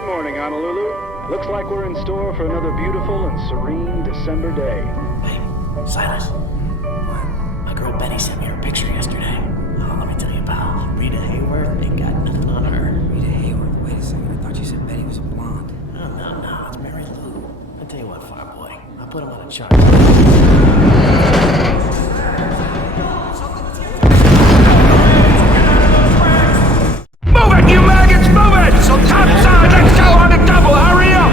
Good morning, Honolulu. Looks like we're in store for another beautiful and serene December day. Hey, Silas. What? My girl Betty sent me her picture yesterday. Oh, let me tell you about Rita Hayworth. Ain't got nothing on her. Rita Hayworth? Wait a second. I thought you said Betty was a blonde. No. It's Mary Lou. I'll tell you what, Fireboy. I'll put him on a chart. Move it, you maggots! Move it! So topside, let's go on the double! Hurry up!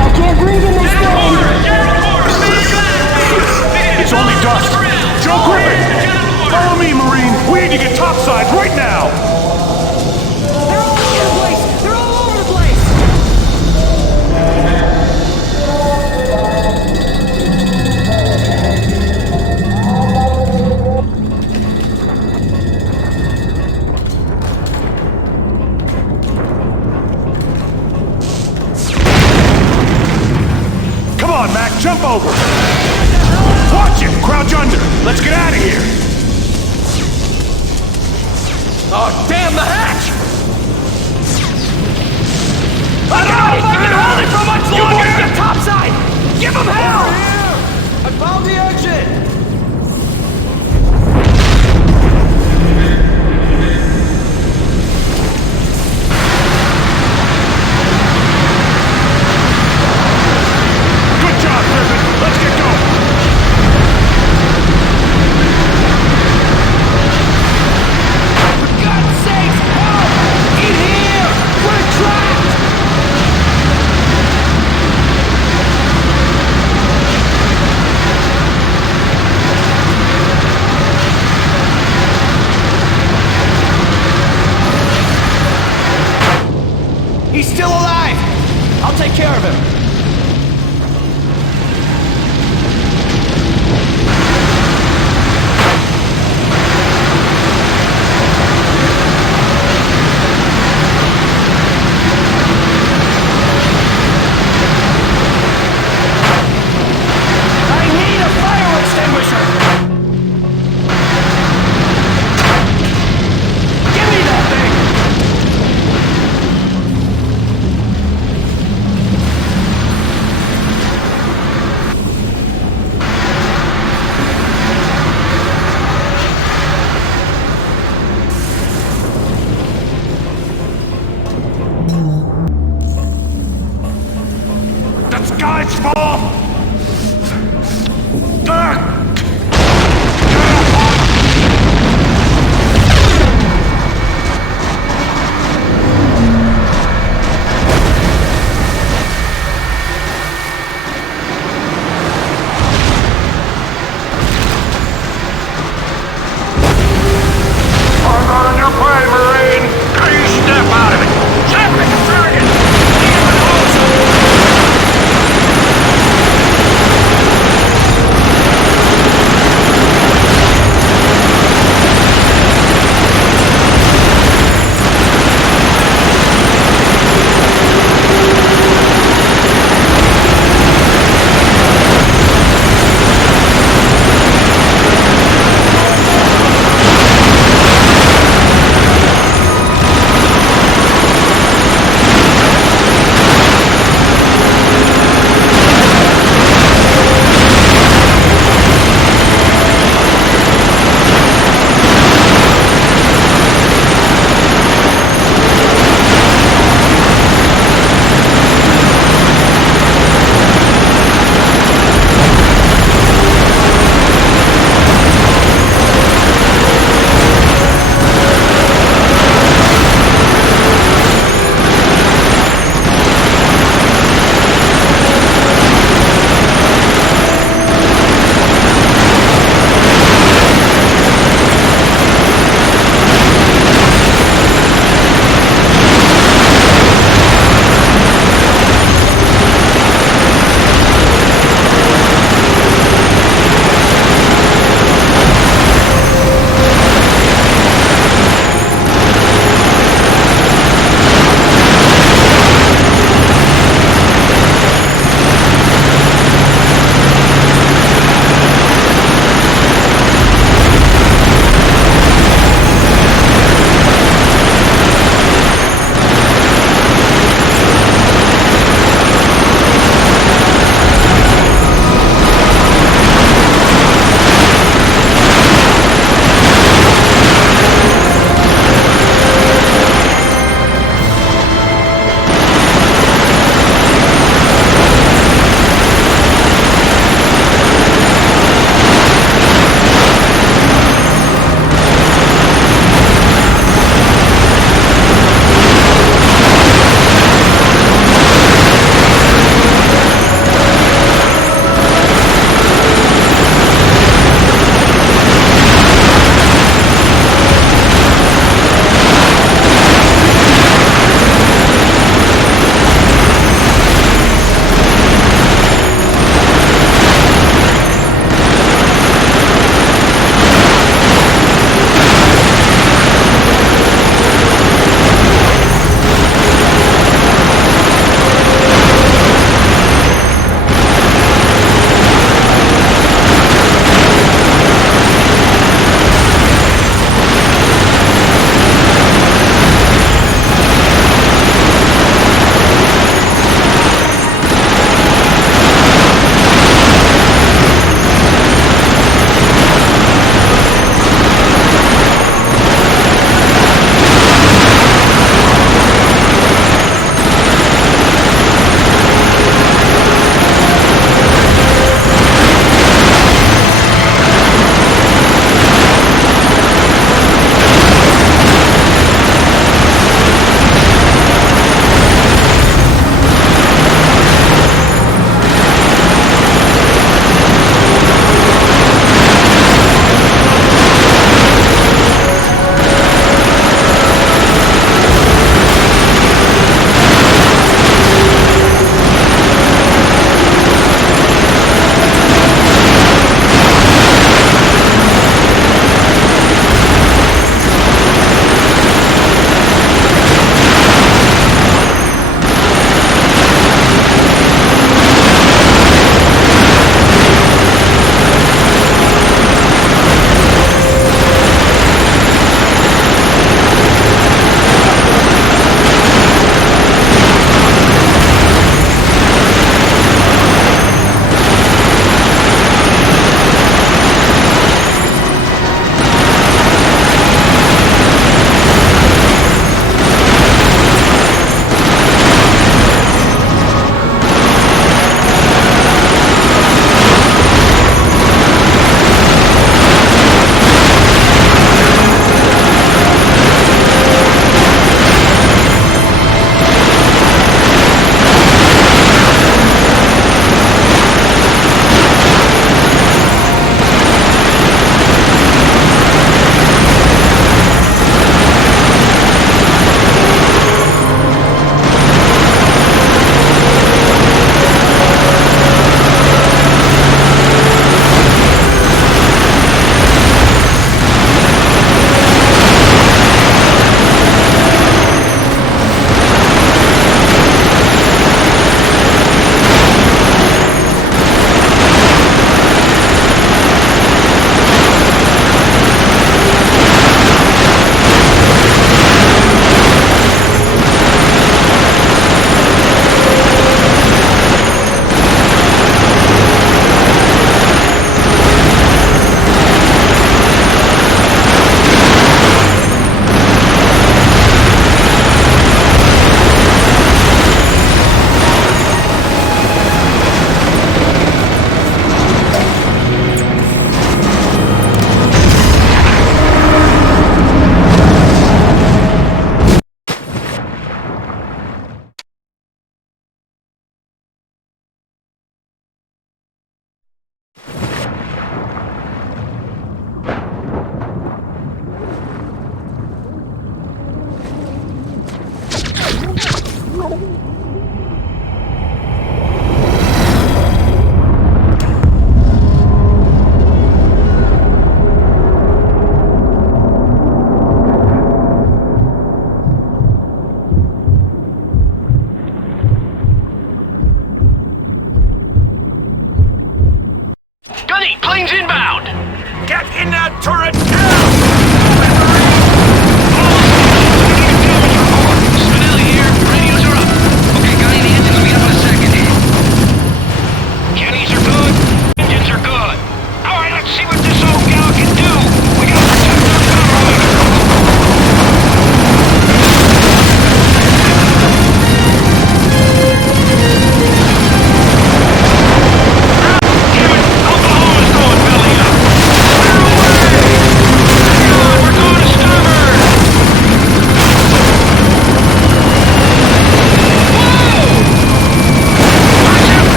I can't breathe in this thing! It's only dust! Joe Griffin! Follow me, Marine! We need to get topside right now! They're all over the place! Come on, Mac, jump over! Watch it! Crouch under! Let's get out of here! Oh, damn the hatch! I can hold it for much longer! Get topside! Give him hell! I found the exit! Good job, Griffin! Let's get going! For God's sakes, help! In here! We're trapped! He's still alive! I'll take care of him. I need a fire extinguisher! Give me that thing! The sky's full! I'm not on your prey, Marine! Now you step out of it! Step it, surrogate!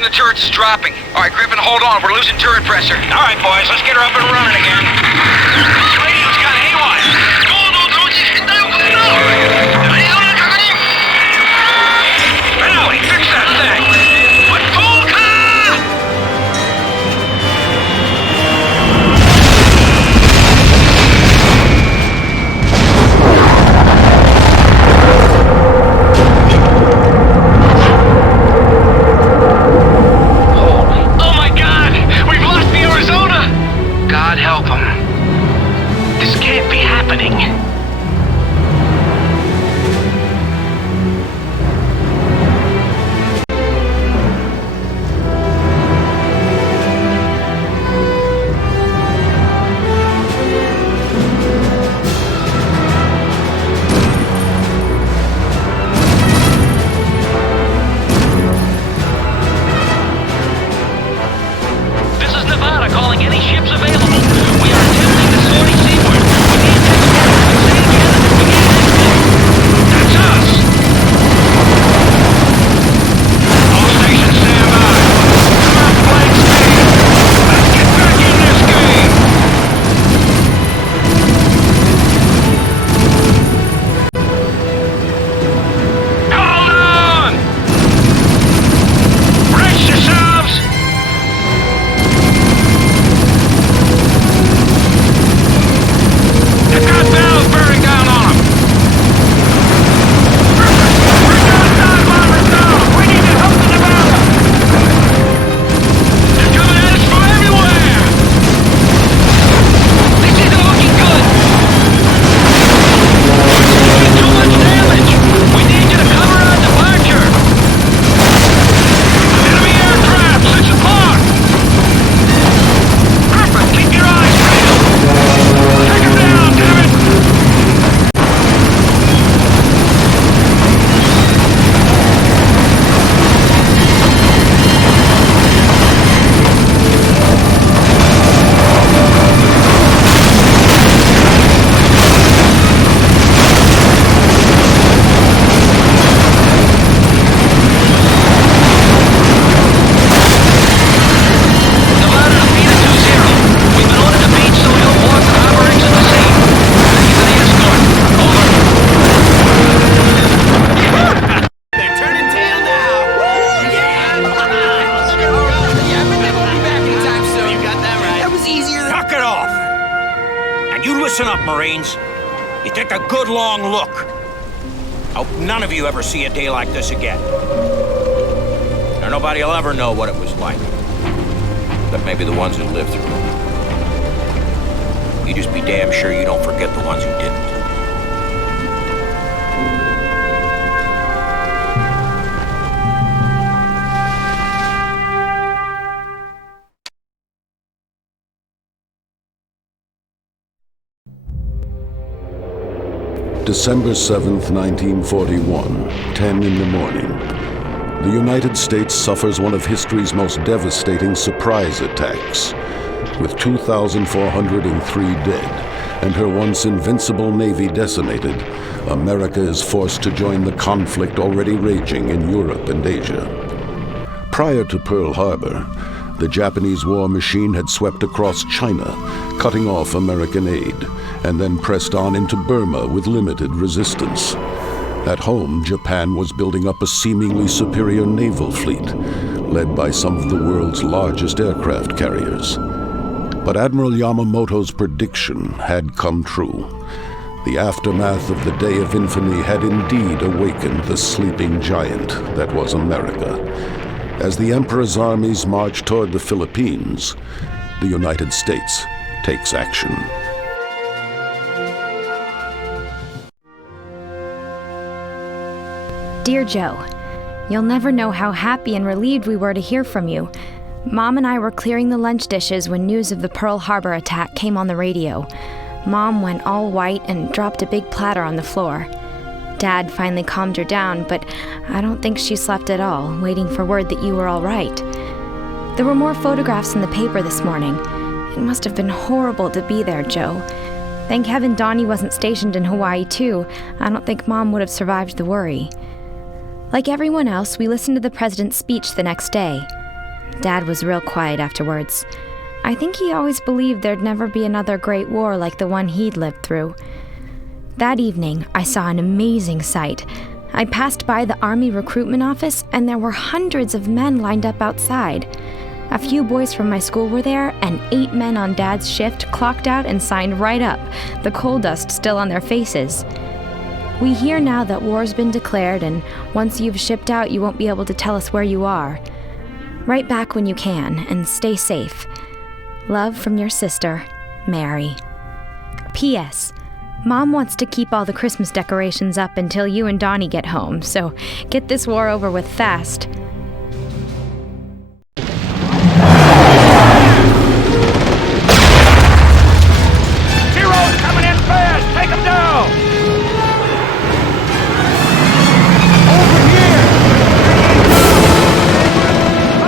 in the turrets is dropping. All right, Griffin, hold on. We're losing turret pressure. All right, boys, let's get her up and running again. Radio's got haywire. Finale, fix that thing. What fool car? Oh my God! We've lost the Arizona! God help him. This can't be happening. This is Nevada calling any ships available. We are attempting to sortie seaward. We need escort. Say again. We need escort. That's us. All stations stand by. Come on, flag speed. Let's get back in this game. Hold on. Brace yourselves. They've got valves bearing down on them. We're down dive bombers now. We need to help the Nevada. They're coming at us from everywhere. This isn't looking good. We're taking too much damage. We need you to cover our departure. Enemy aircraft, 6 o'clock. Griffin, keep your eyes peeled. Take him down, damn it! Nevada to Beta 2-0. We've been ordered to beach, so we don't want the harbor exit the scene. Ready for the escort. Over. They're turning tail now. Woo! Yeah! Yeah, but they won't be back anytime soon. You got that right. That was easier than... Knock it off! And you listen up, Marines. You take a good long look. I hope none of you ever see a day like this again. Now, nobody will ever know what it was like. But maybe the ones who lived through it. You just be damn sure you don't forget the ones who didn't. December 7th, 1941, 10 in the morning. The United States suffers one of history's most devastating surprise attacks. With 2,403 dead and her once invincible navy decimated, America is forced to join the conflict already raging in Europe and Asia. Prior to Pearl Harbor, the Japanese war machine had swept across China, cutting off American aid, and then pressed on into Burma with limited resistance. At home, Japan was building up a seemingly superior naval fleet, led by some of the world's largest aircraft carriers. But Admiral Yamamoto's prediction had come true. The aftermath of the Day of Infamy had indeed awakened the sleeping giant that was America. As the Emperor's armies marched toward the Philippines, the United States takes action. Dear Joe, you'll never know how happy and relieved we were to hear from you. Mom and I were clearing the lunch dishes when news of the Pearl Harbor attack came on the radio. Mom went all white and dropped a big platter on the floor. Dad finally calmed her down, but I don't think she slept at all, waiting for word that you were all right. There were more photographs in the paper this morning. It must have been horrible to be there, Joe. Thank heaven Donnie wasn't stationed in Hawaii, too. I don't think Mom would have survived the worry. Like everyone else, we listened to the president's speech the next day. Dad was real quiet afterwards. I think he always believed there'd never be another great war like the one he'd lived through. That evening, I saw an amazing sight. I passed by the Army recruitment office, and there were hundreds of men lined up outside. A few boys from my school were there, and 8 men on Dad's shift clocked out and signed right up, the coal dust still on their faces. We hear now that war's been declared, and once you've shipped out, you won't be able to tell us where you are. Write back when you can, and stay safe. Love from your sister, Mary. P.S. Mom wants to keep all the Christmas decorations up until you and Donnie get home, so get this war over with fast. Zero's coming in fast! Take him down! Over here!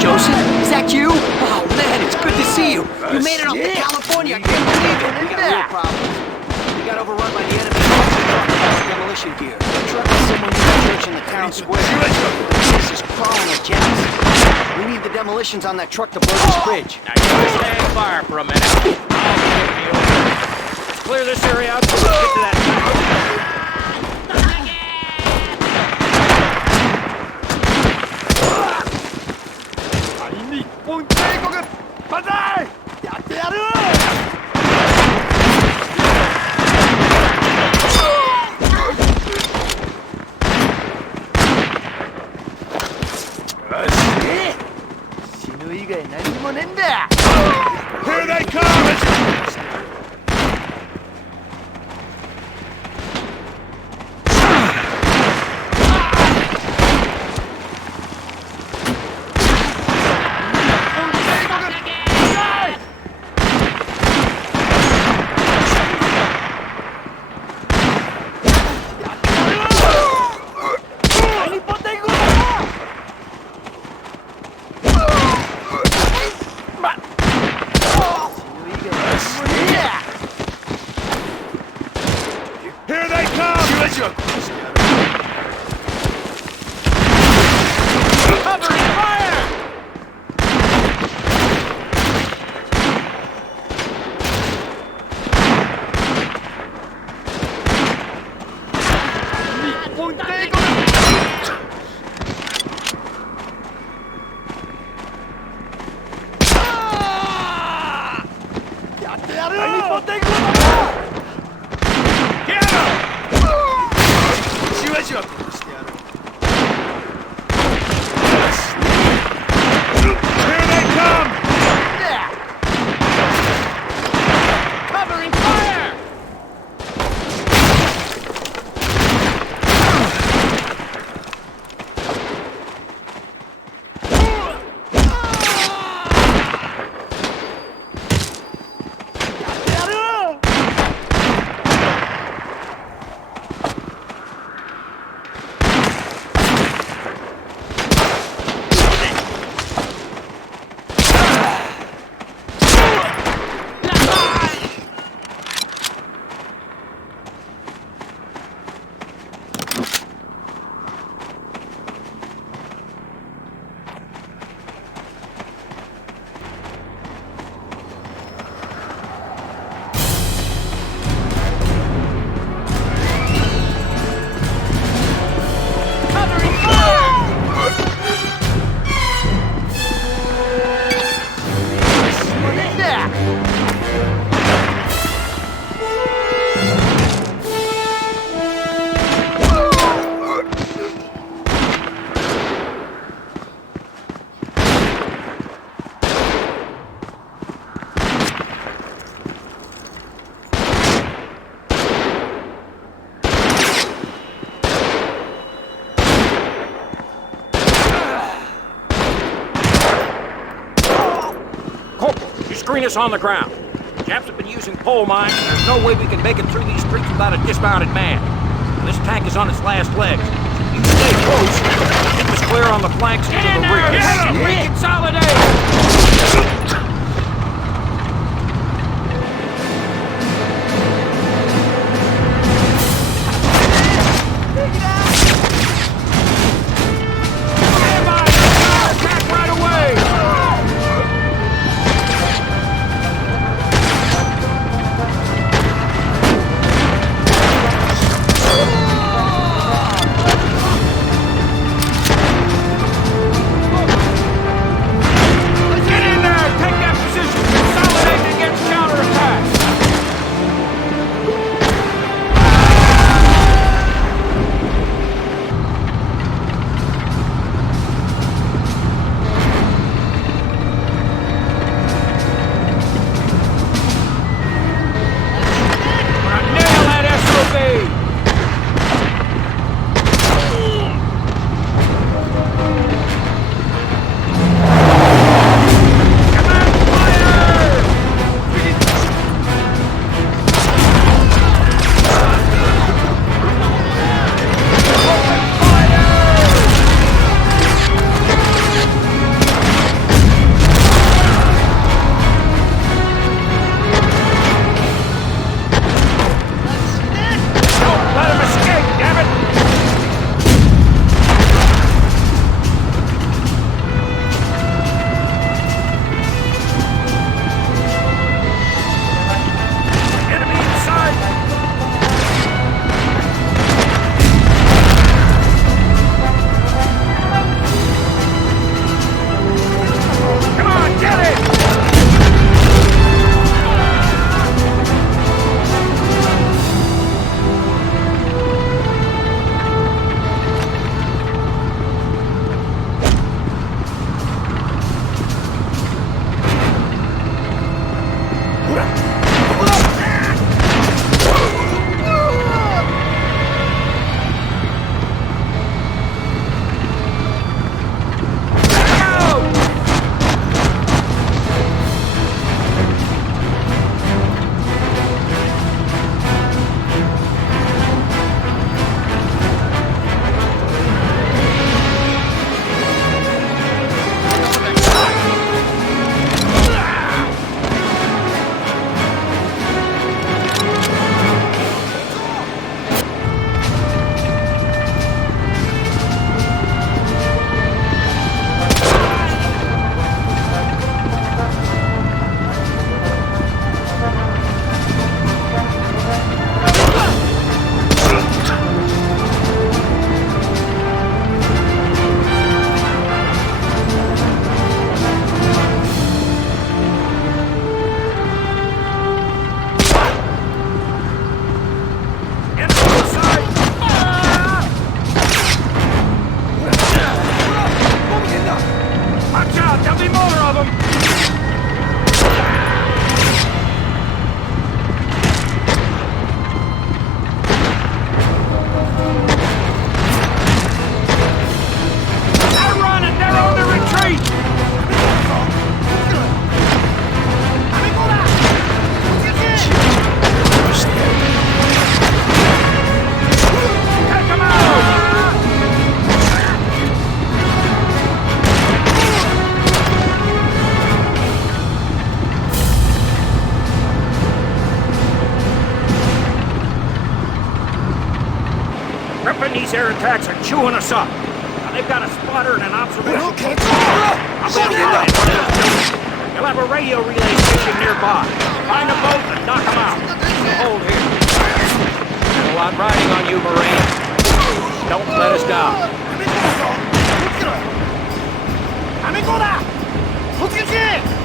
Joseph, is that you? Oh man, it's good to see you. You made it up to California. I can't believe it. Look at that. We got overrun by the enemy. Demolition gear. The truck is somewhere near the church in the town square. This is crawling at jets. We need the demolitions on that truck to blow this bridge. Now you stand fire for a minute. I'll get the order. Let's clear this area out so we can get to that tower. Here they come! Here they come! Cover and fire! Screen us on the ground. Japs have been using pole mines, and there's no way we can make it through these streets without a dismounted man. And this tank is on its last legs. You stay close, keep us clear on the flanks and to the rear. Reconsolidate! Stand by! Attack right away! stopping these air attacks are chewing us up. Now, they've got a spotter and an observation. Okay. I'm gonna fly in one of those buildings. You'll have a radio relay station nearby. Find a boat and knock them out. We'll hold here. There's a lot riding on you, Marine. Don't let us down. アメコだ突撃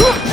Woo!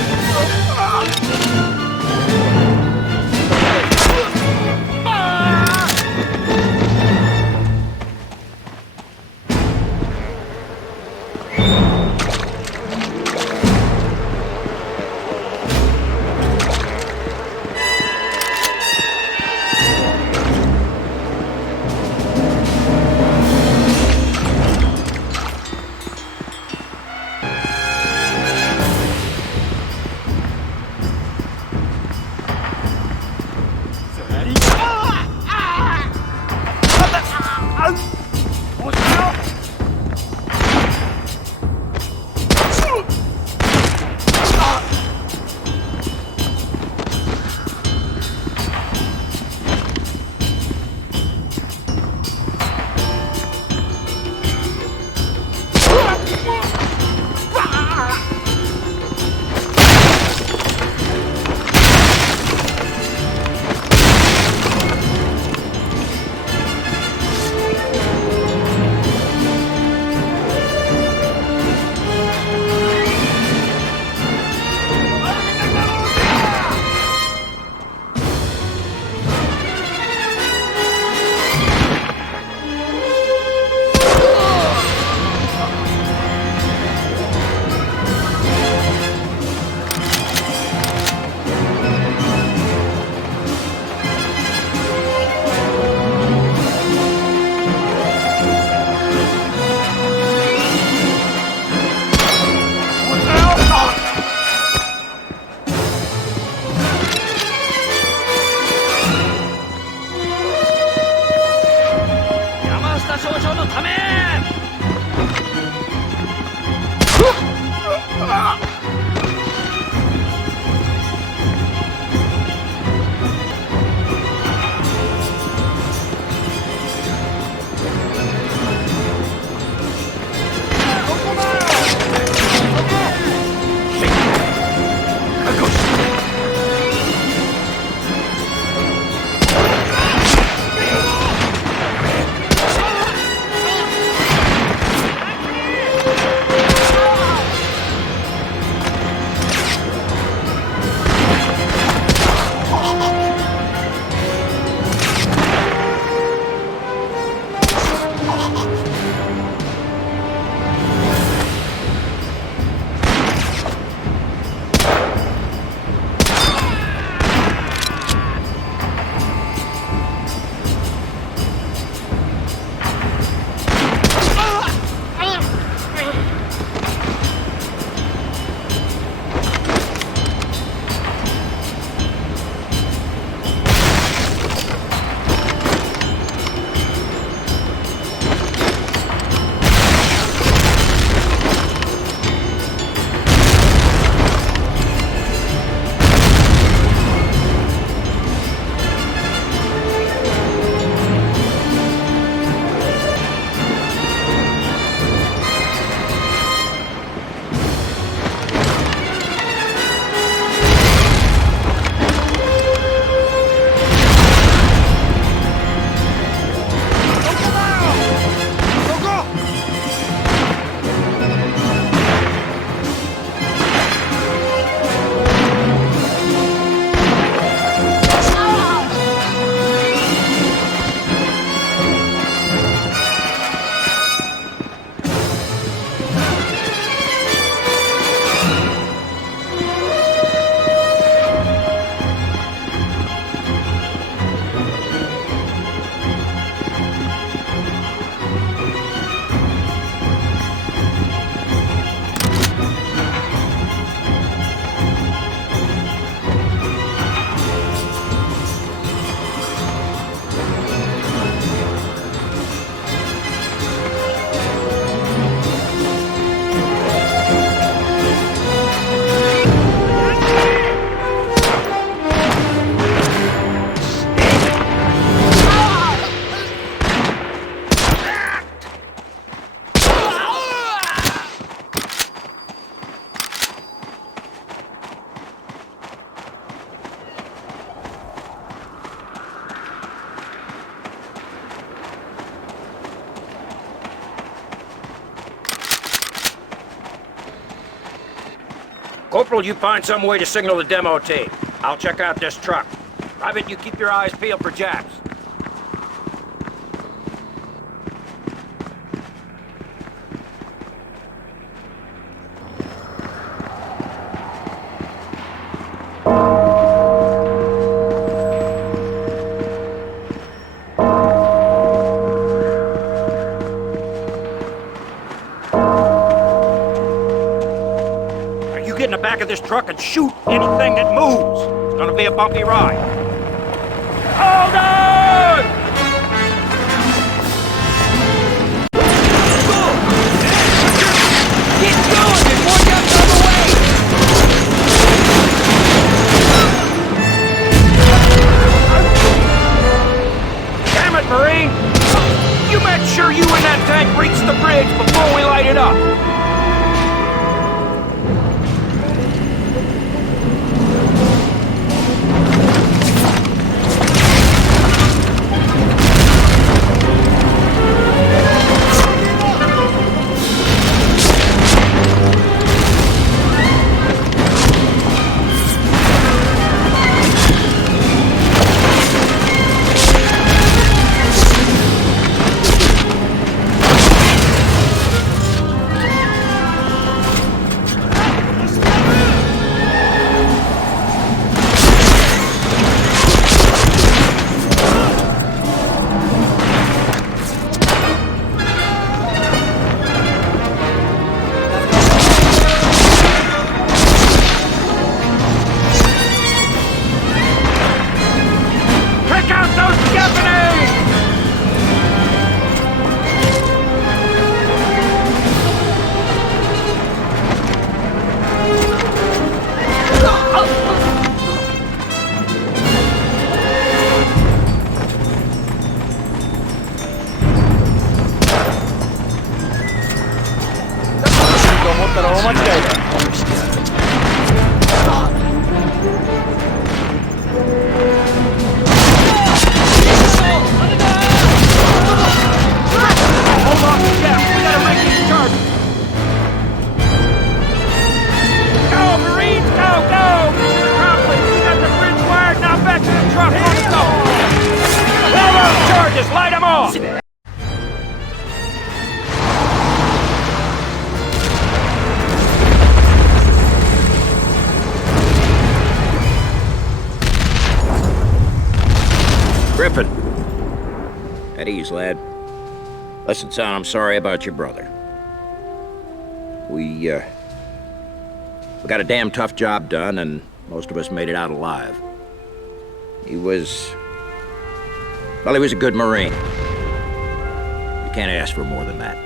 Corporal, you find some way to signal the demo team. I'll check out this truck. Private, you keep your eyes peeled for Japs. Back of this truck and shoot anything that moves. It's gonna be a bumpy ride. Hold on! Get going! There's more guns on the way! Damn it, Marine! You make sure you and that tank reach the bridge before we light it up. At ease, lad. Listen, son, I'm sorry about your brother. We got a damn tough job done, and most of us made it out alive. He was a good Marine. You can't ask for more than that.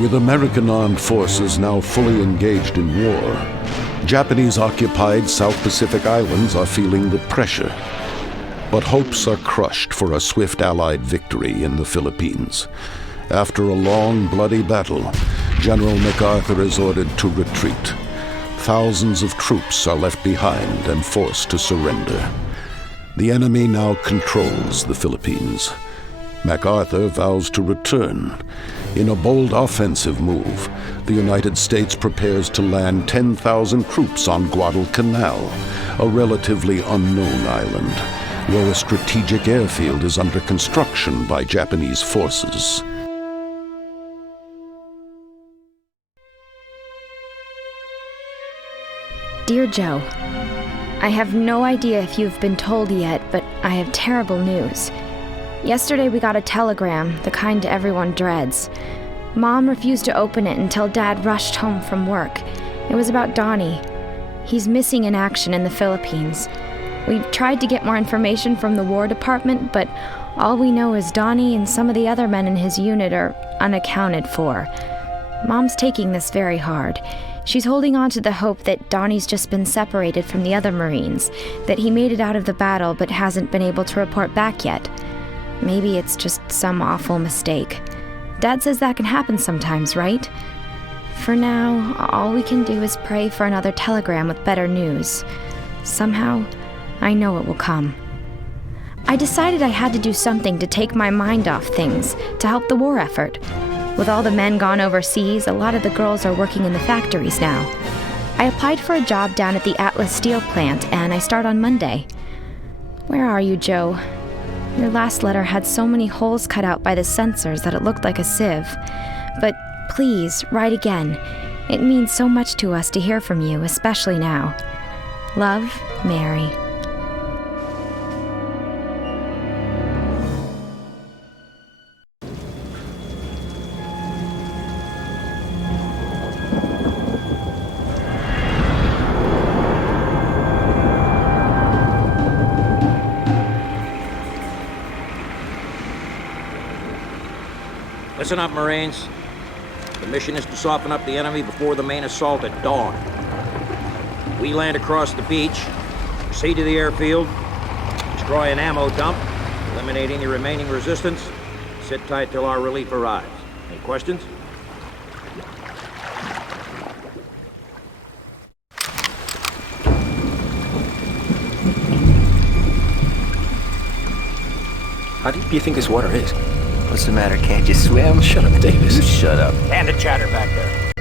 With American armed forces now fully engaged in war, Japanese-occupied South Pacific islands are feeling the pressure. But hopes are crushed for a swift Allied victory in the Philippines. After a long, bloody battle, General MacArthur is ordered to retreat. Thousands of troops are left behind and forced to surrender. The enemy now controls the Philippines. MacArthur vows to return. In a bold offensive move, the United States prepares to land 10,000 troops on Guadalcanal, a relatively unknown island, where a strategic airfield is under construction by Japanese forces. Dear Joe, I have no idea if you've been told yet, but I have terrible news. Yesterday we got a telegram, the kind everyone dreads. Mom refused to open it until Dad rushed home from work. It was about Donnie. He's missing in action in the Philippines. We tried to get more information from the War Department, but all we know is Donnie and some of the other men in his unit are unaccounted for. Mom's taking this very hard. She's holding on to the hope that Donnie's just been separated from the other Marines, that he made it out of the battle but hasn't been able to report back yet. Maybe it's just some awful mistake. Dad says that can happen sometimes, right? For now, all we can do is pray for another telegram with better news. Somehow, I know it will come. I decided I had to do something to take my mind off things, to help the war effort. With all the men gone overseas, a lot of the girls are working in the factories now. I applied for a job down at the Atlas Steel plant, and I start on Monday. Where are you, Joe? Your last letter had so many holes cut out by the censors that it looked like a sieve. But please, write again. It means so much to us to hear from you, especially now. Love, Mary. Listen up, Marines. The mission is to soften up the enemy before the main assault at dawn. We land across the beach, proceed to the airfield, destroy an ammo dump, eliminate any remaining resistance, sit tight till our relief arrives. Any questions? How deep do you think this water is? What's the matter? Can't you swim? Shut up, Davis. You shut up. Hand the chatter back there.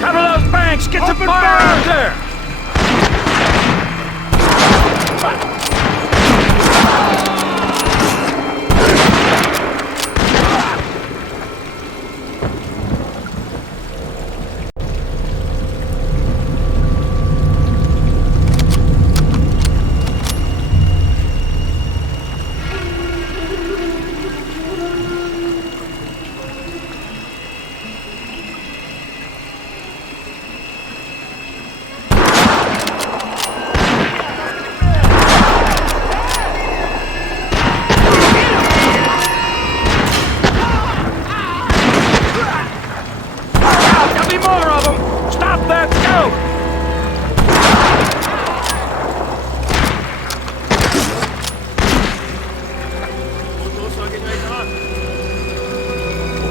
Cover those banks! Get the fire out there!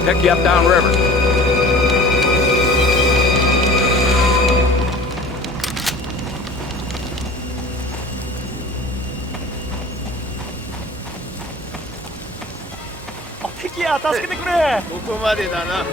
Pick you up downriver.敵や、助けてくれ。ここまでだな。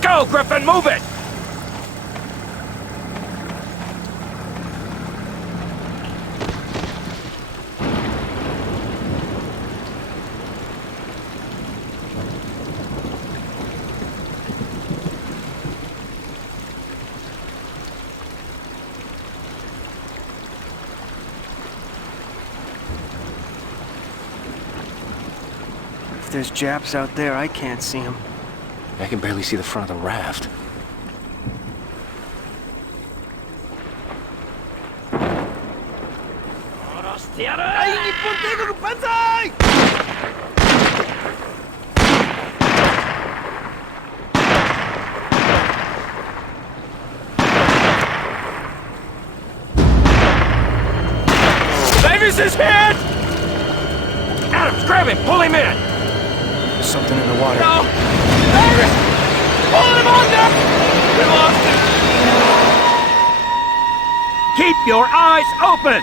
Let's go, Griffin, move it! If there's Japs out there, I can't see them. I can barely see the front of the raft. Davis is hit! Adams, grab him, pull him in! There's something in the water. No! Davis! Pull him under! We lost him! Keep your eyes open!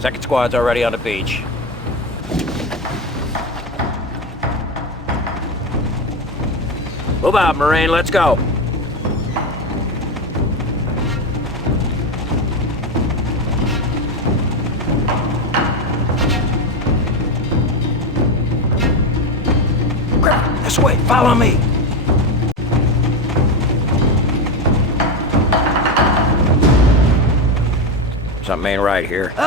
Second squad's already on the beach. Move out, Marine, let's go. This way, follow me. Something ain't right here. Move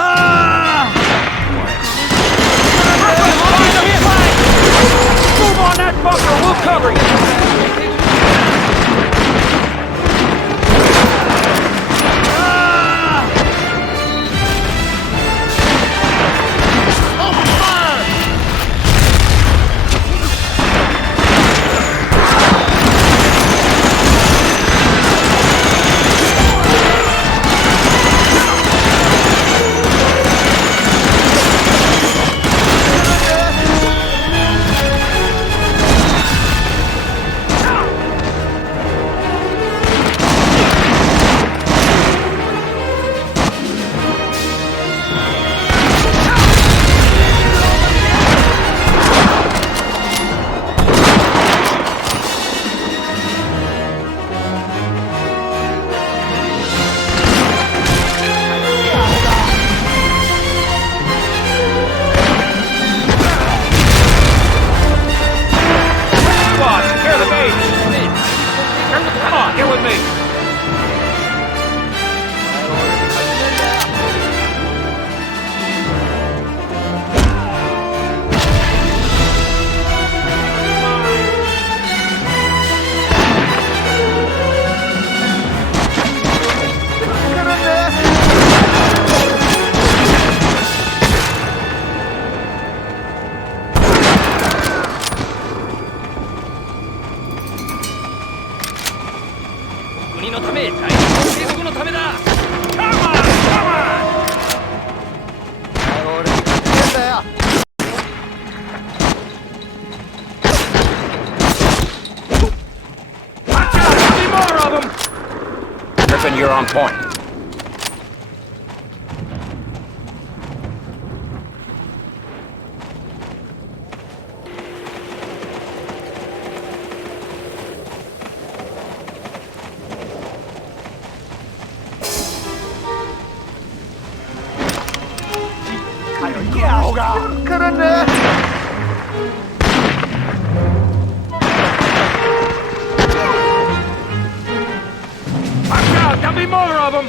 on that bunker, we'll cover you. You're on point. There'll be more of them!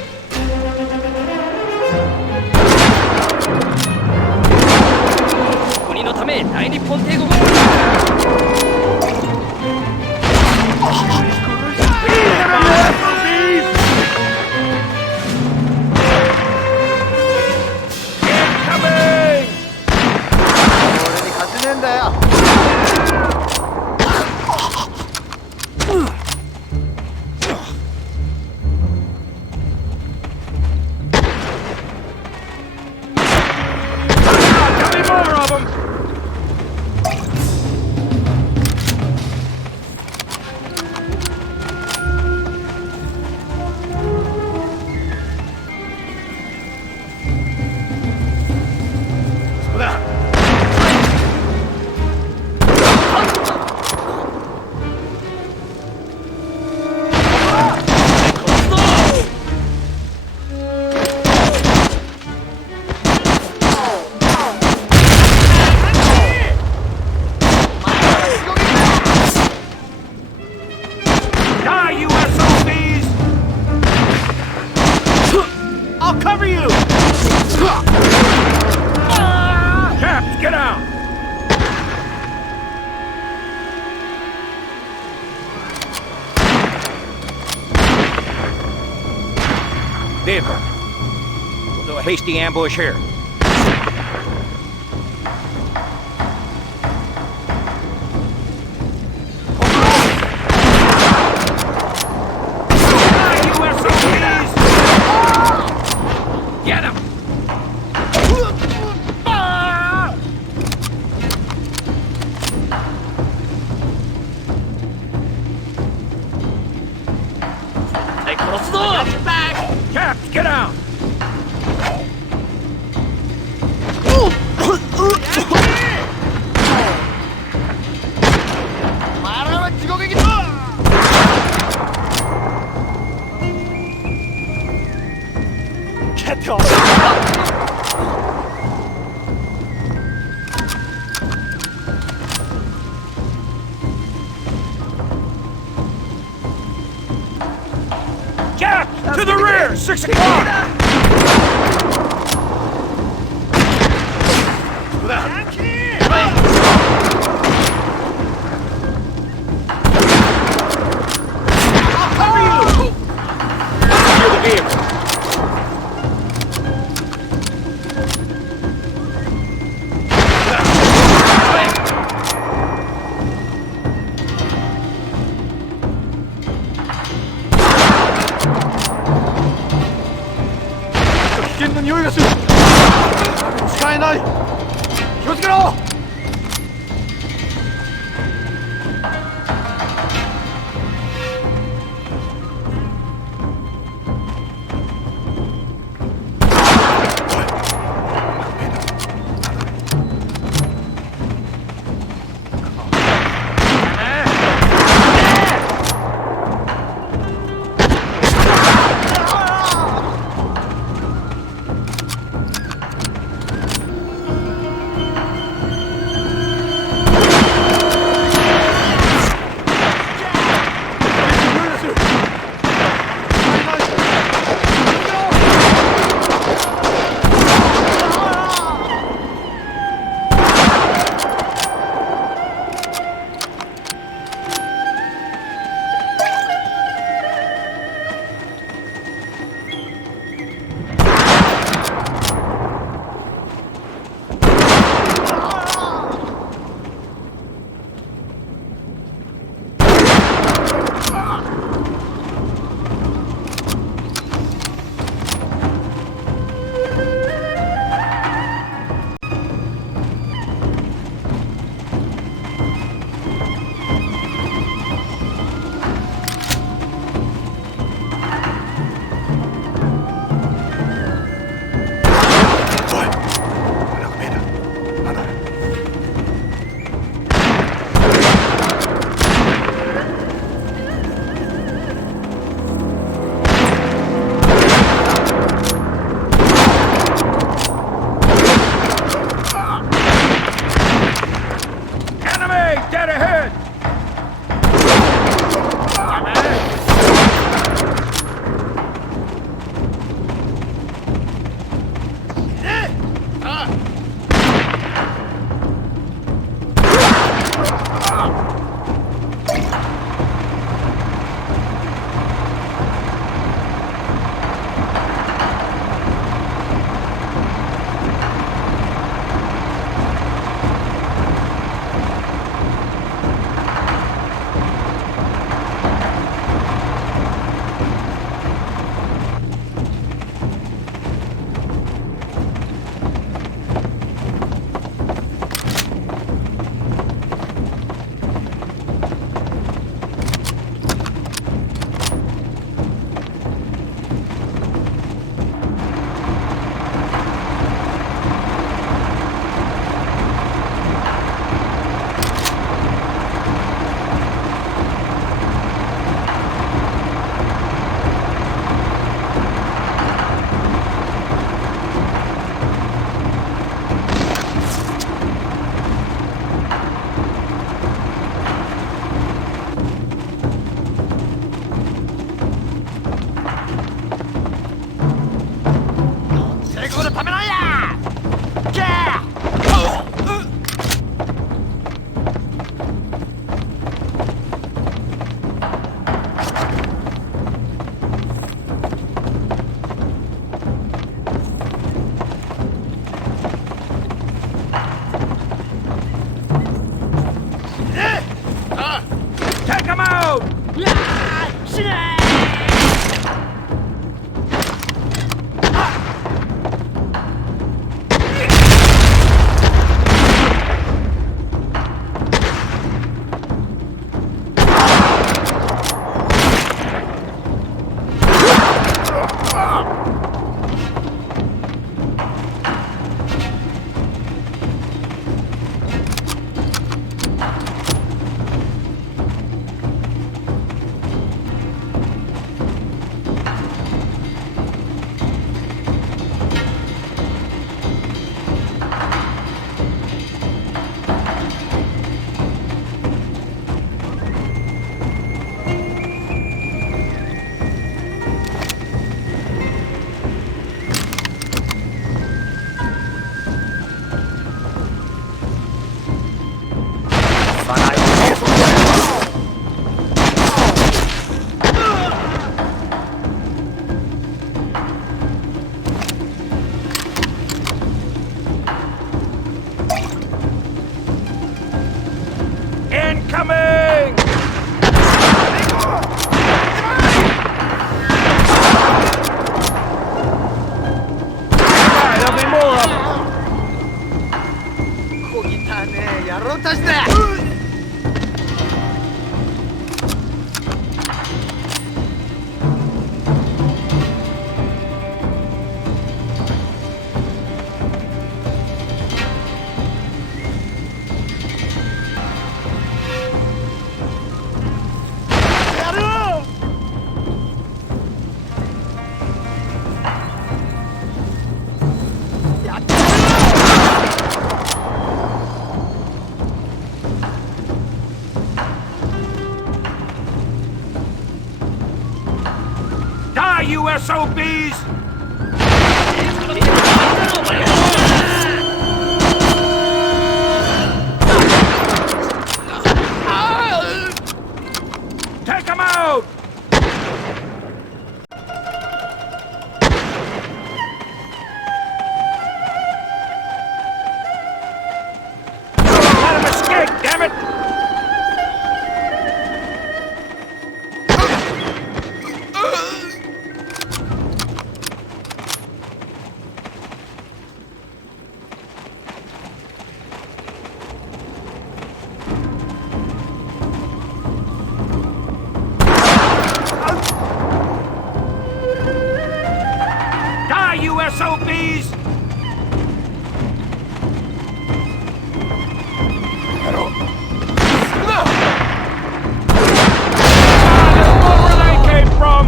Vehicle. We'll do a hasty ambush here. Get him! Hey, close the door! Get back! Cap, get out! Get off! Cap, to the rear! 6 o'clock! Incoming! There'll be more of them. 小汚ねえ野郎たちだ。Die, you SOBs! Take them out! Let him escape, damn it! Die, you SOBs! Where they came from!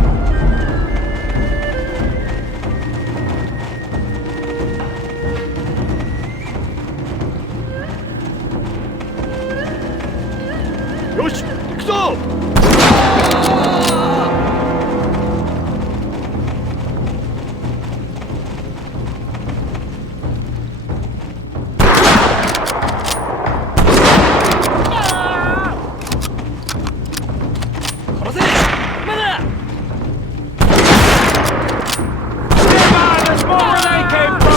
Yoshi, 行くぞ! There's more where they came from!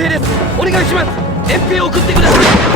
兵です。お願いします。援兵を送ってください。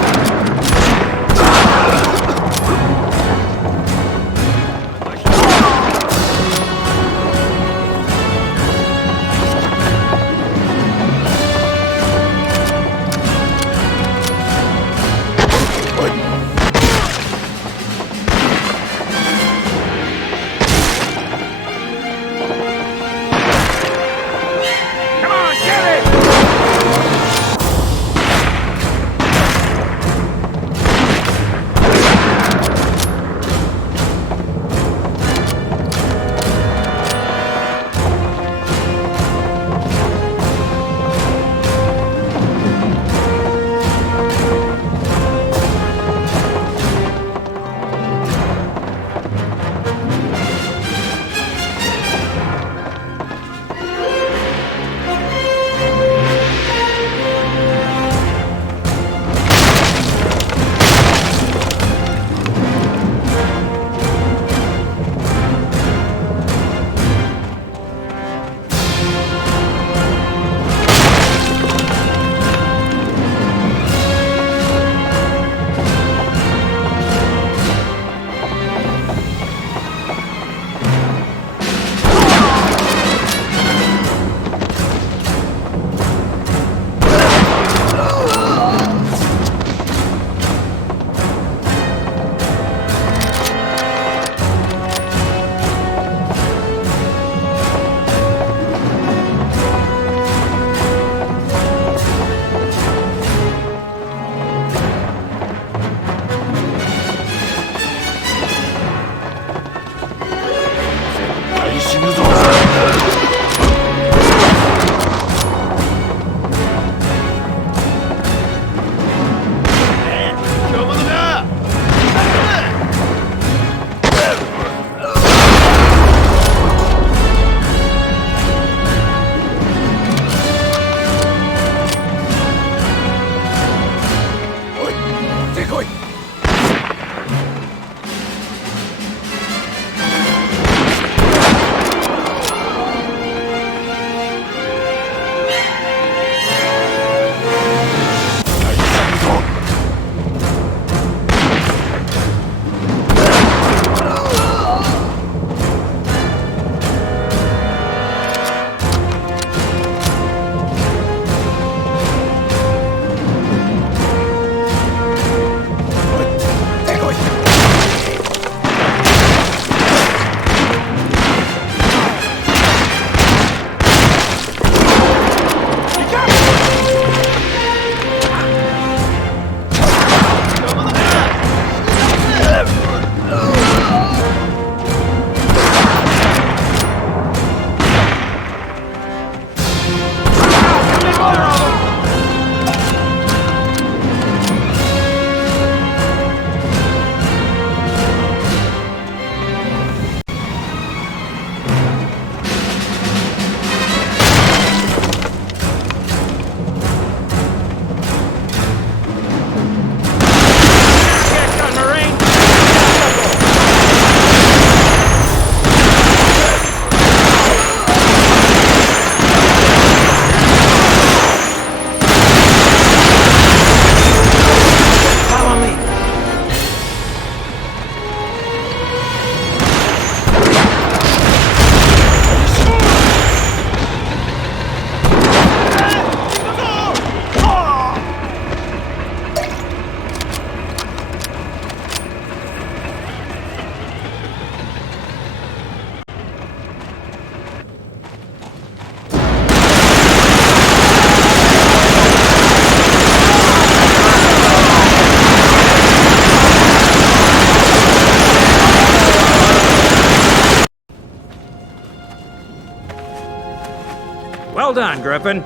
Well done, Griffin.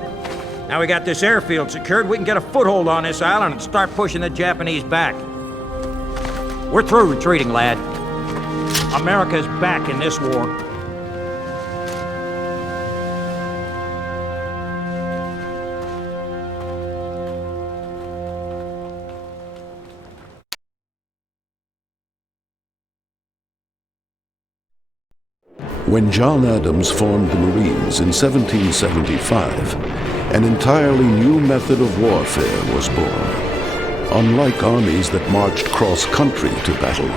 Now we got this airfield secured, we can get a foothold on this island and start pushing the Japanese back. We're through retreating, lad. America's back in this war. When John Adams formed the Marines in 1775, An entirely new method of warfare was born. Unlike armies that marched cross-country to battle,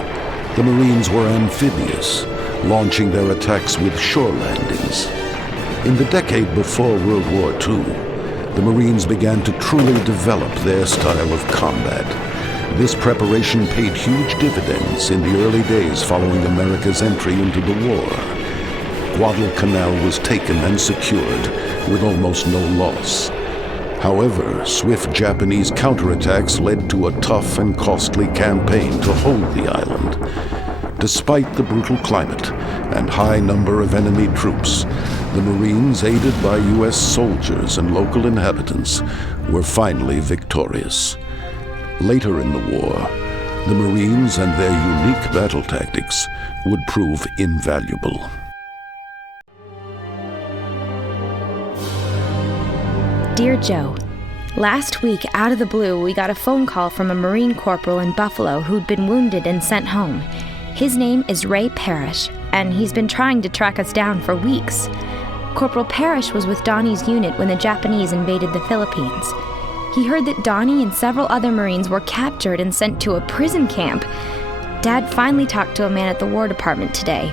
the Marines were amphibious, launching their attacks with shore landings. In the decade before World War II, the Marines began to truly develop their style of combat. This preparation paid huge dividends in the early days following America's entry into the war. Guadalcanal was taken and secured with almost no loss. However, swift Japanese counterattacks led to a tough and costly campaign to hold the island. Despite the brutal climate and high number of enemy troops, the Marines, aided by U.S. soldiers and local inhabitants, were finally victorious. Later in the war, the Marines and their unique battle tactics would prove invaluable. Dear Joe, last week, out of the blue, we got a phone call from a Marine corporal in Buffalo who'd been wounded and sent home. His name is Ray Parrish, and he's been trying to track us down for weeks. Corporal Parrish was with Donnie's unit when the Japanese invaded the Philippines. He heard that Donnie and several other Marines were captured and sent to a prison camp. Dad finally talked to a man at the War Department today.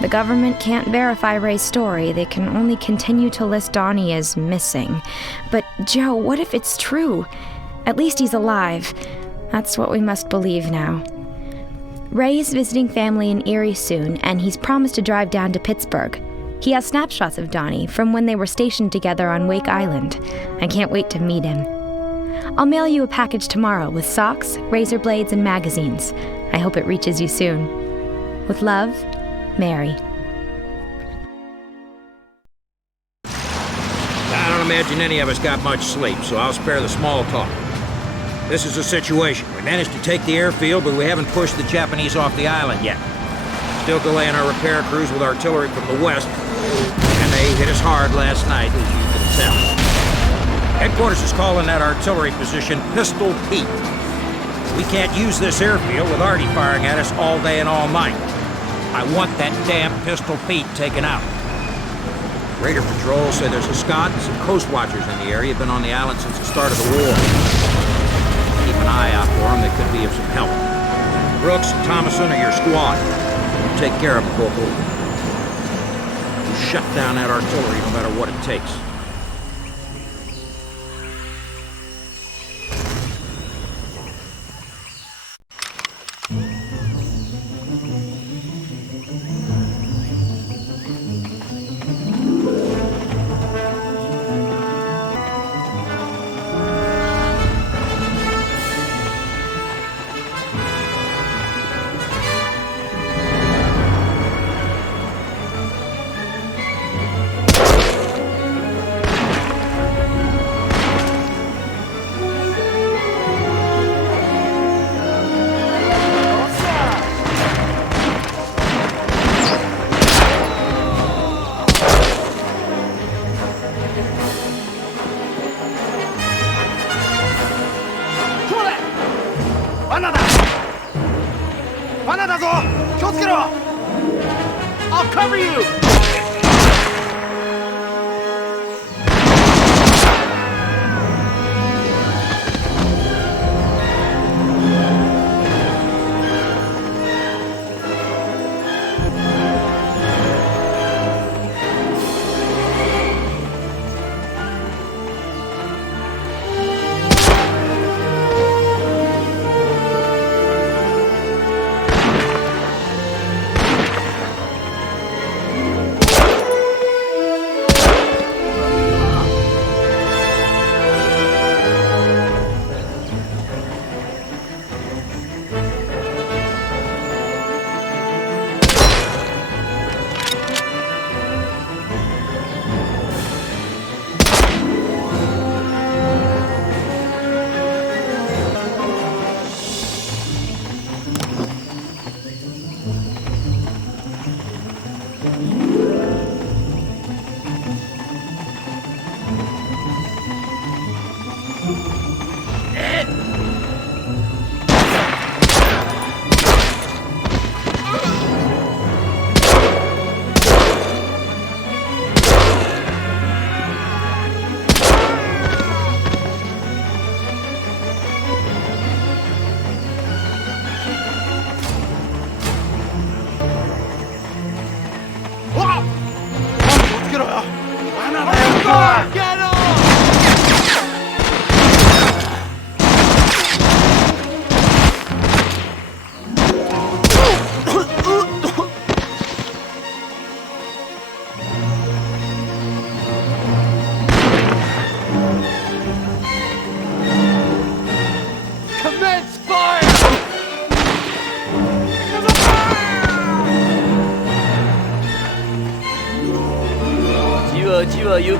The government can't verify Ray's story. They can only continue to list Donnie as missing. But, Joe, what if it's true? At least he's alive. That's what we must believe now. Ray is visiting family in Erie soon, and he's promised to drive down to Pittsburgh. He has snapshots of Donnie from when they were stationed together on Wake Island. I can't wait to meet him. I'll mail you a package tomorrow with socks, razor blades, and magazines. I hope it reaches you soon. With love, Mary. I don't imagine any of us got much sleep, so I'll spare the small talk. This is the situation. We managed to take the airfield, but we haven't pushed the Japanese off the island yet. Still delaying our repair crews with artillery from the west, and they hit us hard last night, as you can tell. Headquarters is calling that artillery position Pistol Pete. We can't use this airfield with Artie firing at us all day and all night. I want that damn Pistol Pete taken out. Raider patrols say there's a Scot and some coast watchers in the area. Been on the island since the start of the war. Keep an eye out for them. They could be of some help. Brooks and Thomason are your squad. You take care of them, Corporal. You shut down that artillery no matter what it takes. I'll cover you! Get off! Commence fire! You.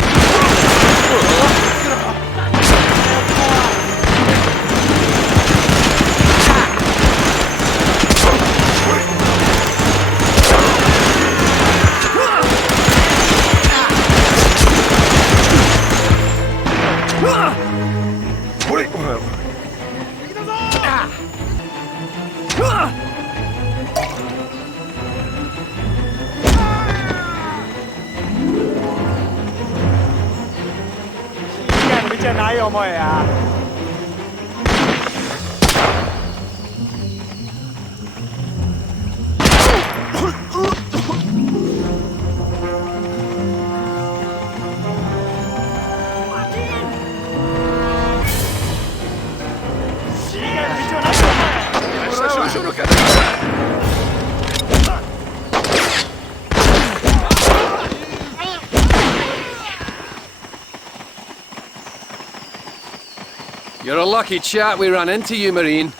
You're a lucky chap we ran into you, Marine.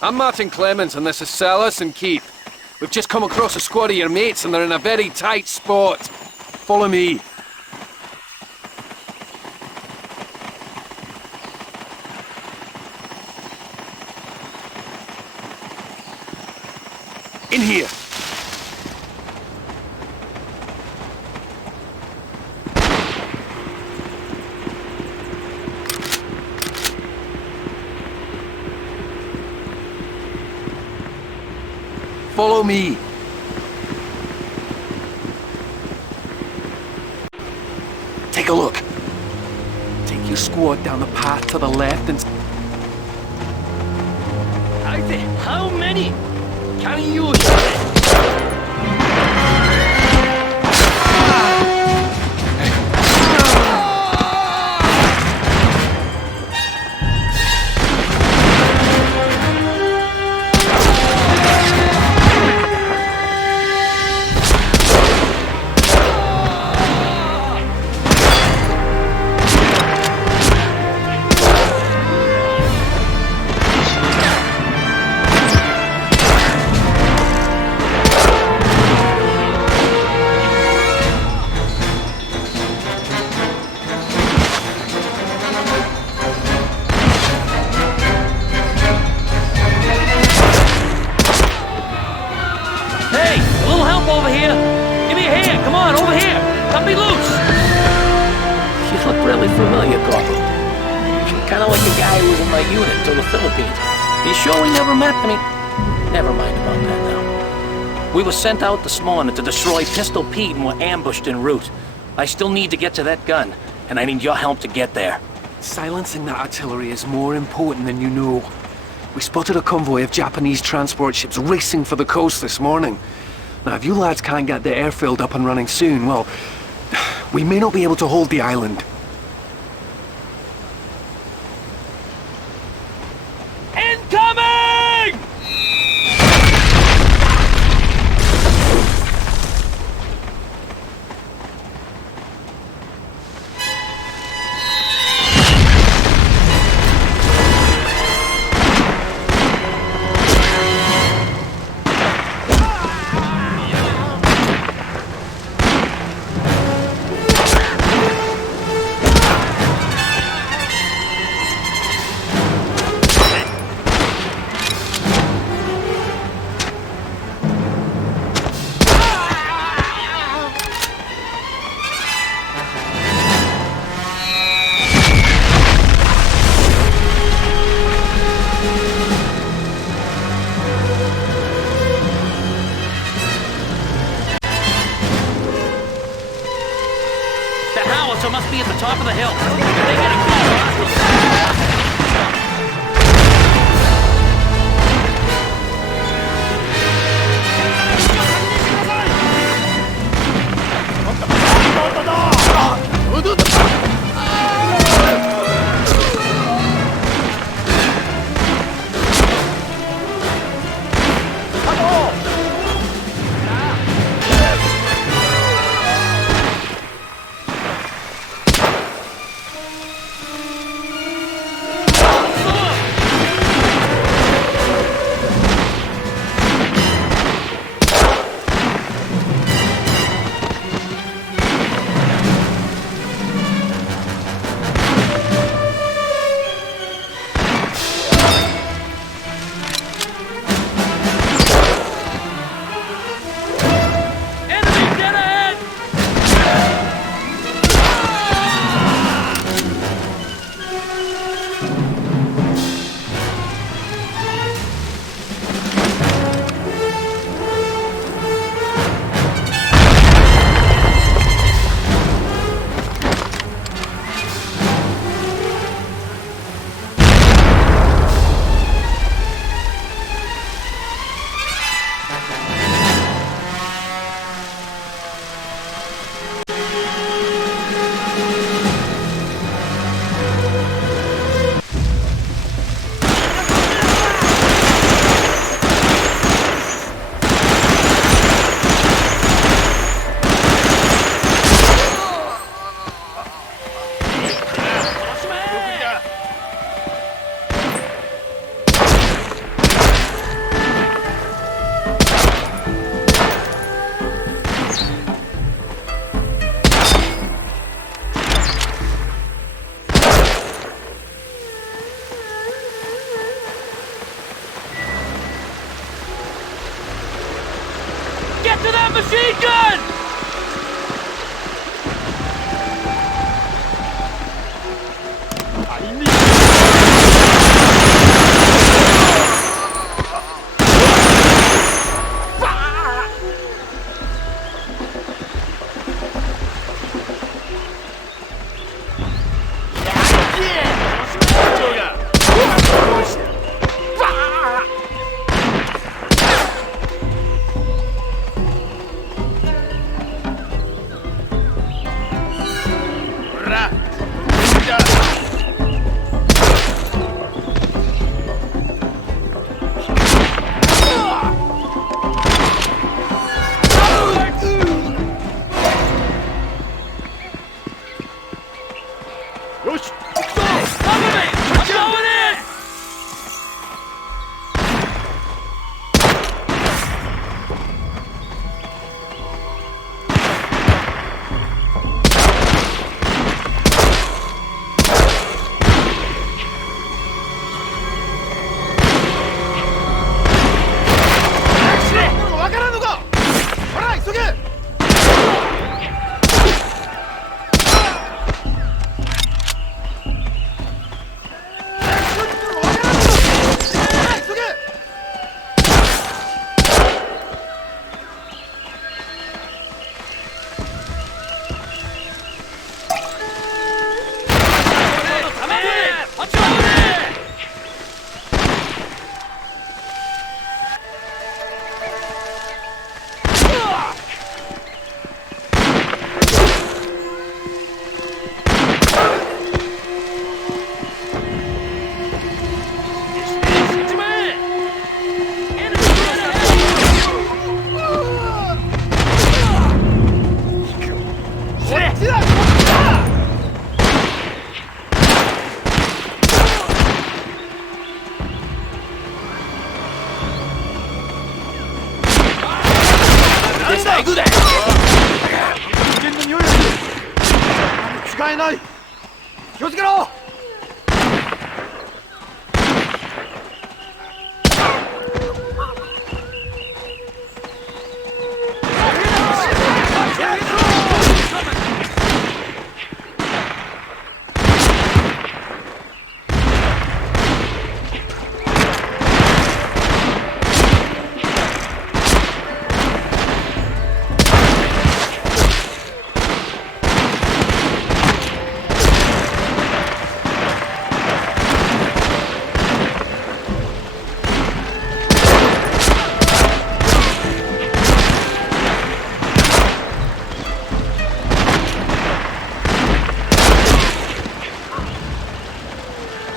I'm Martin Clemens, and this is Salas and Keep. We've just come across a squad of your mates, and they're in a very tight spot. Follow me. In here. Follow me. Take a look. Take your squad down the path to the left and... How many can you use? We were sent out this morning to destroy Pistol Pete and were ambushed en route. I still need to get to that gun, and I need your help to get there. Silencing that artillery is more important than you know. We spotted a convoy of Japanese transport ships racing for the coast this morning. Now, if you lads can't get the airfield up and running soon, well, we may not be able to hold the island. Incoming! Must be at the top of the hill. They get a call. 使えない。気をつけろ。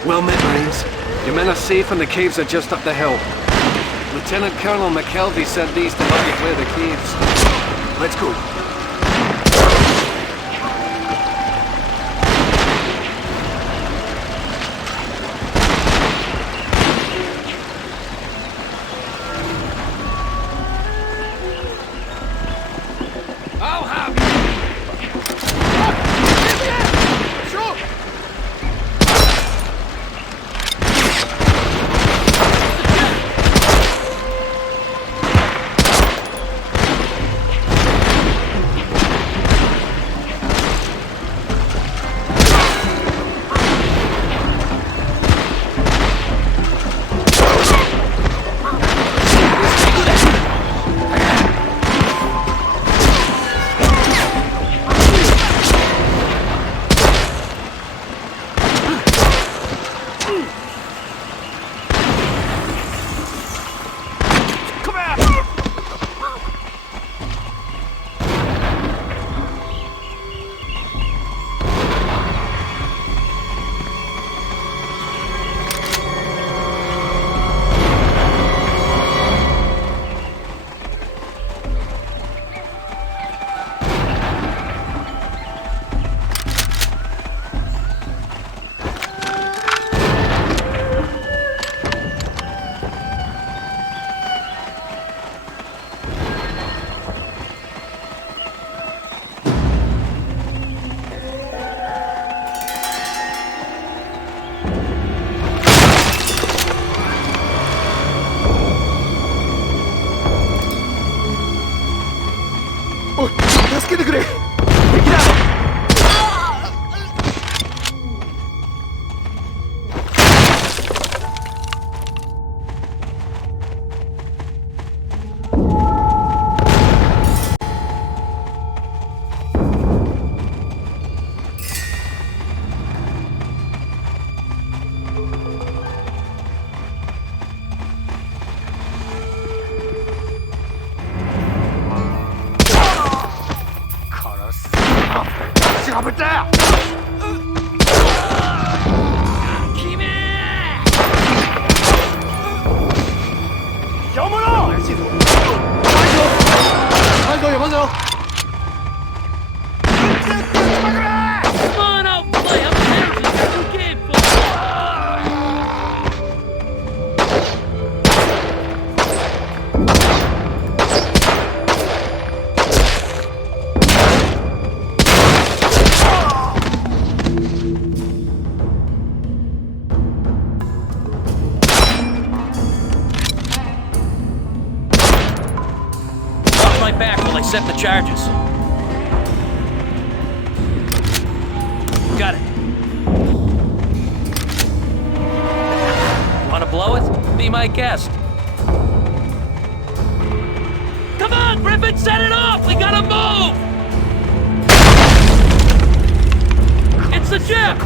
Well met, Marines. Your men are safe and the caves are just up the hill. Lieutenant Colonel McKelvey sent these to help you clear the caves. Let's go. I'll have you. Set the charges. Got it. Want to blow it? Be my guest. Come on, Griffin, set it off! We gotta move! It's the ship!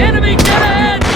Enemy, get ahead!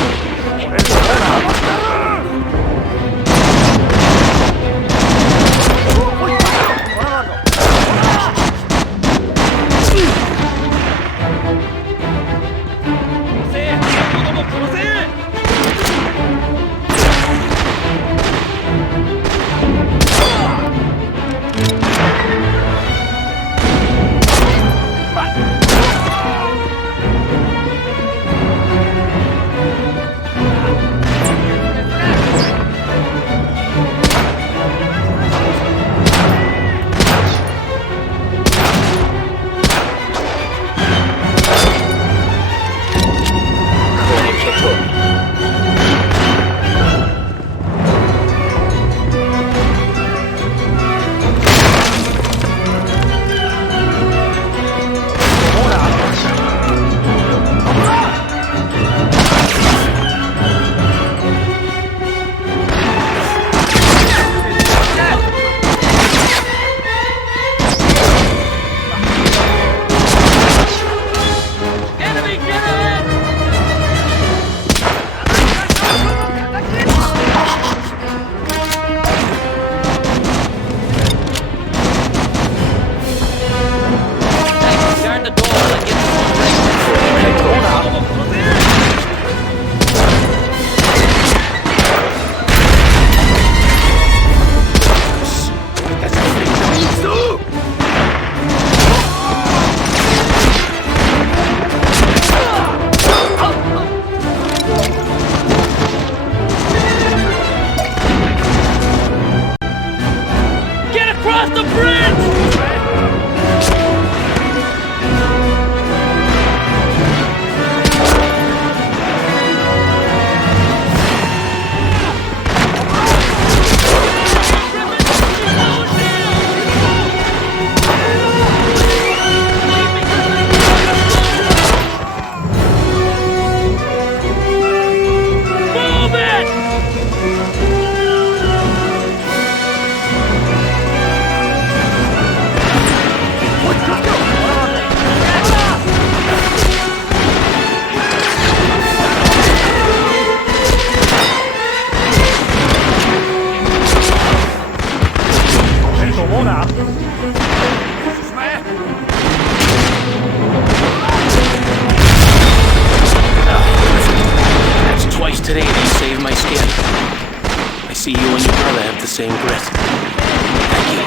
see you and your brother have the same grit. Thank you.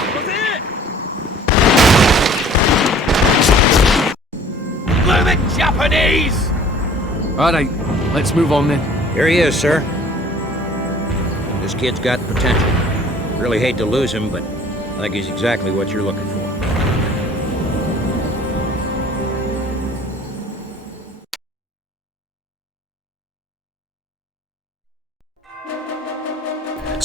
Move it, Japanese! Alright, let's move on then. Here he is, sir. This kid's got potential. Really hate to lose him, but I think he's exactly what you're looking for.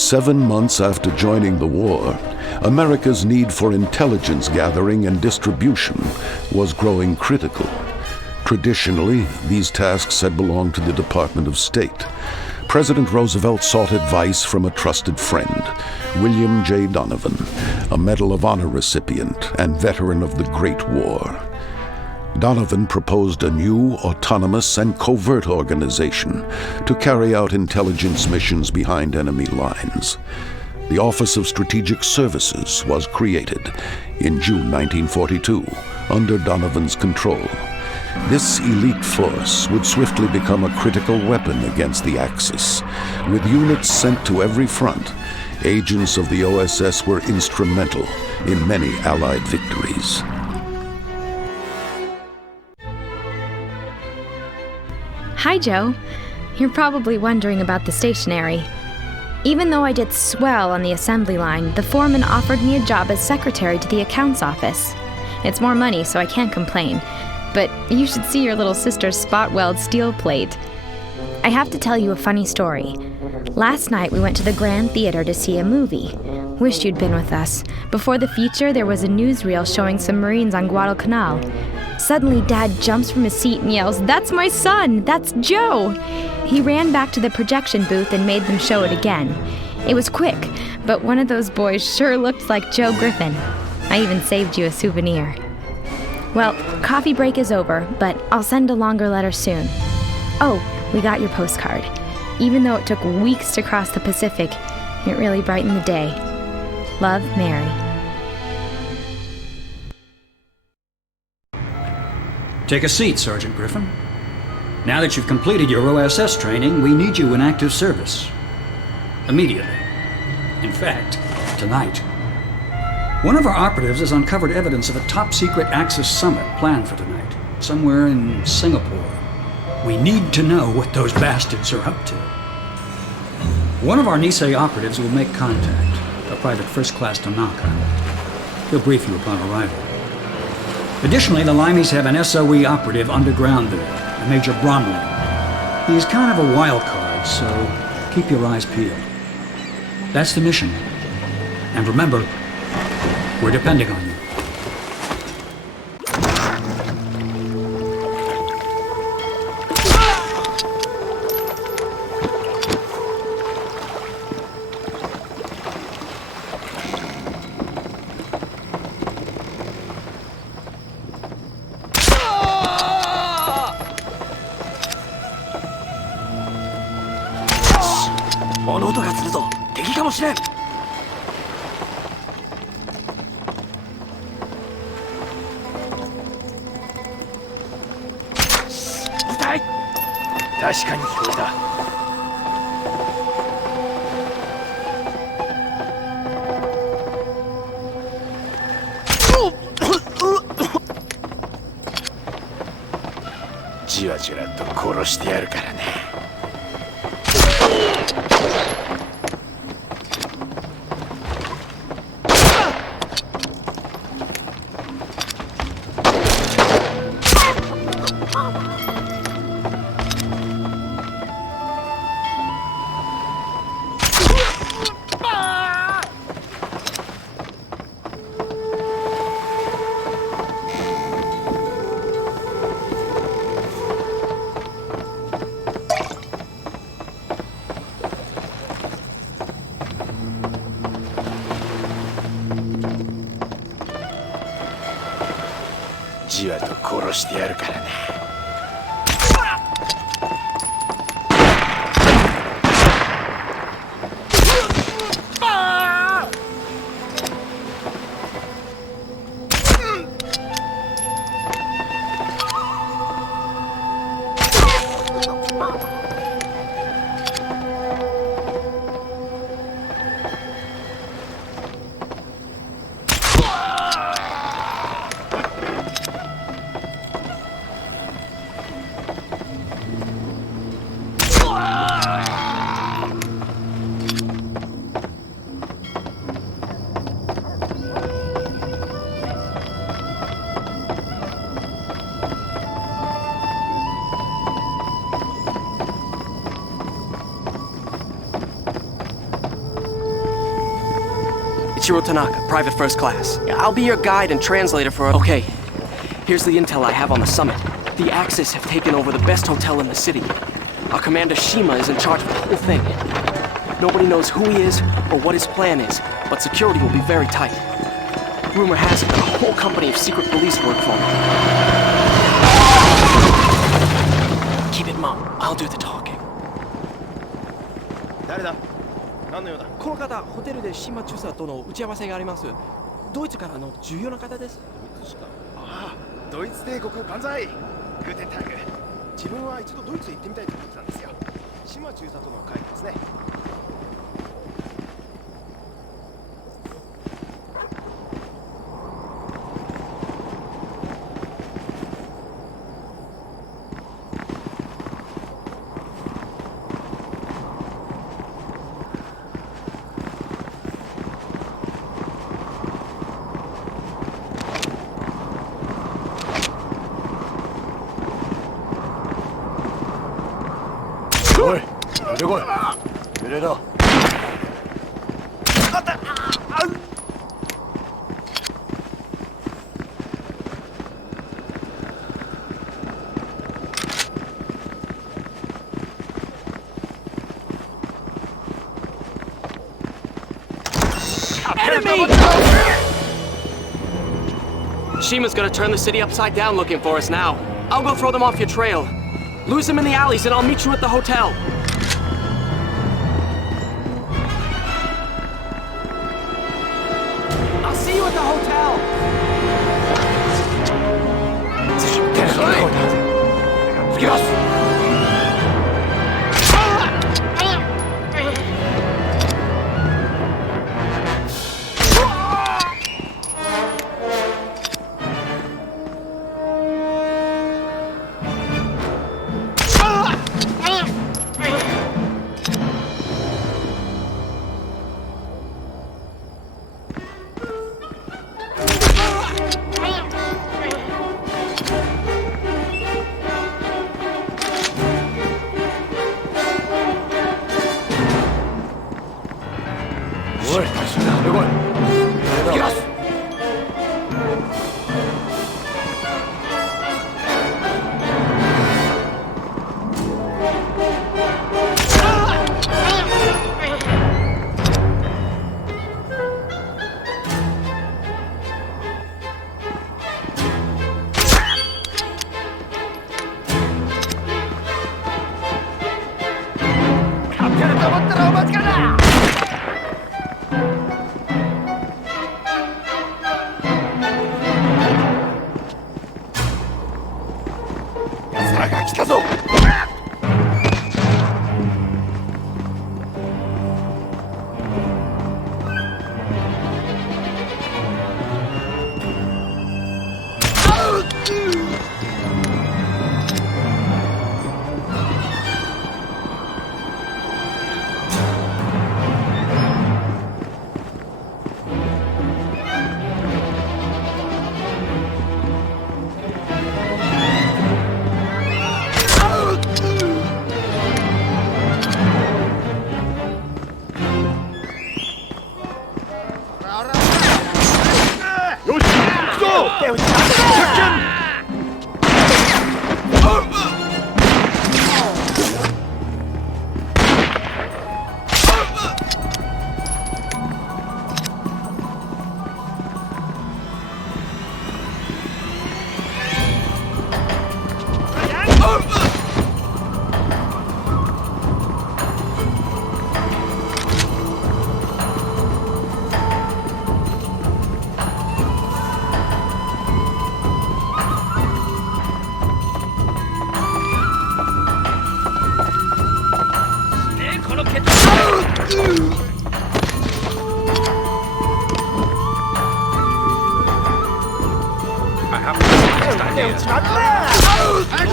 Seven months after joining the war, America's need for intelligence gathering and distribution was growing critical. Traditionally, these tasks had belonged to the Department of State. President Roosevelt sought advice from a trusted friend, William J. Donovan, a Medal of Honor recipient and veteran of the Great War. Donovan proposed a new, autonomous, and covert organization to carry out intelligence missions behind enemy lines. The Office of Strategic Services was created in June 1942 under Donovan's control. This elite force would swiftly become a critical weapon against the Axis. With units sent to every front, agents of the OSS were instrumental in many Allied victories. Hi, Joe. You're probably wondering about the stationery. Even though I did swell on the assembly line, the foreman offered me a job as secretary to the accounts office. It's more money, so I can't complain. But you should see your little sister's spot weld steel plate. I have to tell you a funny story. Last night we went to the Grand Theater to see a movie. Wished you'd been with us. Before the feature, there was a newsreel showing some Marines on Guadalcanal. Suddenly, Dad jumps from his seat and yells, "That's my son! That's Joe!" He ran back to the projection booth and made them show it again. It was quick, but one of those boys sure looked like Joe Griffin. I even saved you a souvenir. Well, coffee break is over, but I'll send a longer letter soon. Oh, we got your postcard. Even though it took weeks to cross the Pacific, it really brightened the day. Love, Mary. Take a seat, Sergeant Griffin. Now that you've completed your OSS training, we need you in active service. Immediately. In fact, tonight. One of our operatives has uncovered evidence of a top-secret Axis summit planned for tonight, somewhere in Singapore. We need to know what those bastards are up to. One of our Nisei operatives will make contact, a Private First Class Tanaka. He'll brief you upon arrival. Additionally, the Limeys have an SOE operative underground there, a Major Bromley. He's kind of a wild card, so keep your eyes peeled. That's the mission. And remember, we're depending on you. Tanaka, Private First Class. I'll be your guide and translator for... Okay, here's the intel I have on the summit. The Axis have taken over the best hotel in the city. Our commander Shima is in charge of the whole thing. Nobody knows who he is or what his plan is, but security will be very tight. Rumor has it a whole company of secret police work for me. Keep it mum, I'll do the talking. 誰だ? 何の用だ? この方、ホテルで島中佐との打ち合わせがあります。ドイツからの重要な方です。ドイツか。ああ、ドイツ帝国万歳。グーテンタグ。自分は一度ドイツへ行ってみたいと思ってたんですよ。島中佐との会議ですね。Shima's gonna turn the city upside down looking for us now. I'll go throw them off your trail. Lose them in the alleys and I'll meet you at the hotel. I'll see you at the hotel.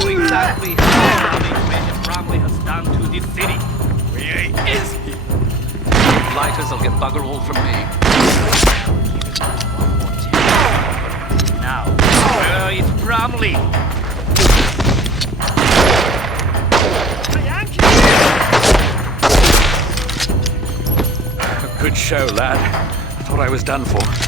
Exactly how the Infamy family has done to this city. Where is he? Lighters will get bugger all from me. Now, where is Bramley? Good show, lad. I thought I was done for.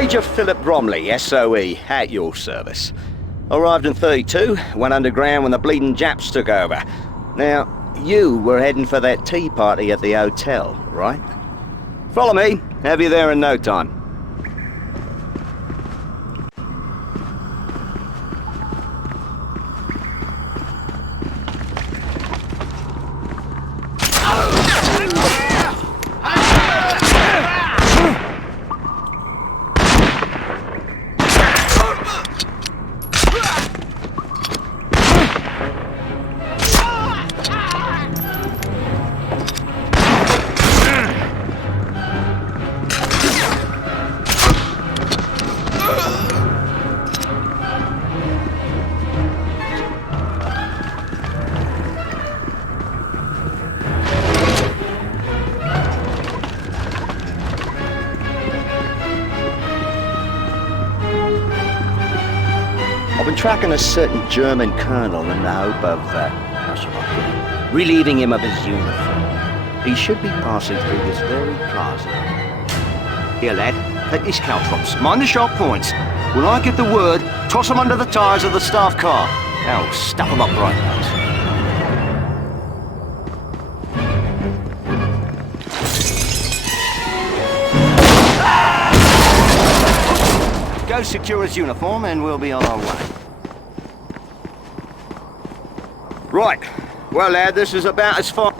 Major Philip Bromley, SOE, at your service. Arrived in 32, went underground when the bleeding Japs took over. Now, you were heading for that tea party at the hotel, right? Follow me. Have you there in no time. Tracking a certain German colonel in the hope of, how shall I put it, relieving him of his uniform. He should be passing through this very plaza. Here, lad, take these caltrops. Mind the sharp points. When I get the word, toss them under the tyres of the staff car. Now, stuff them up right, lads. Go secure his uniform and we'll be on our way. Right. Well, lad, this is about as far...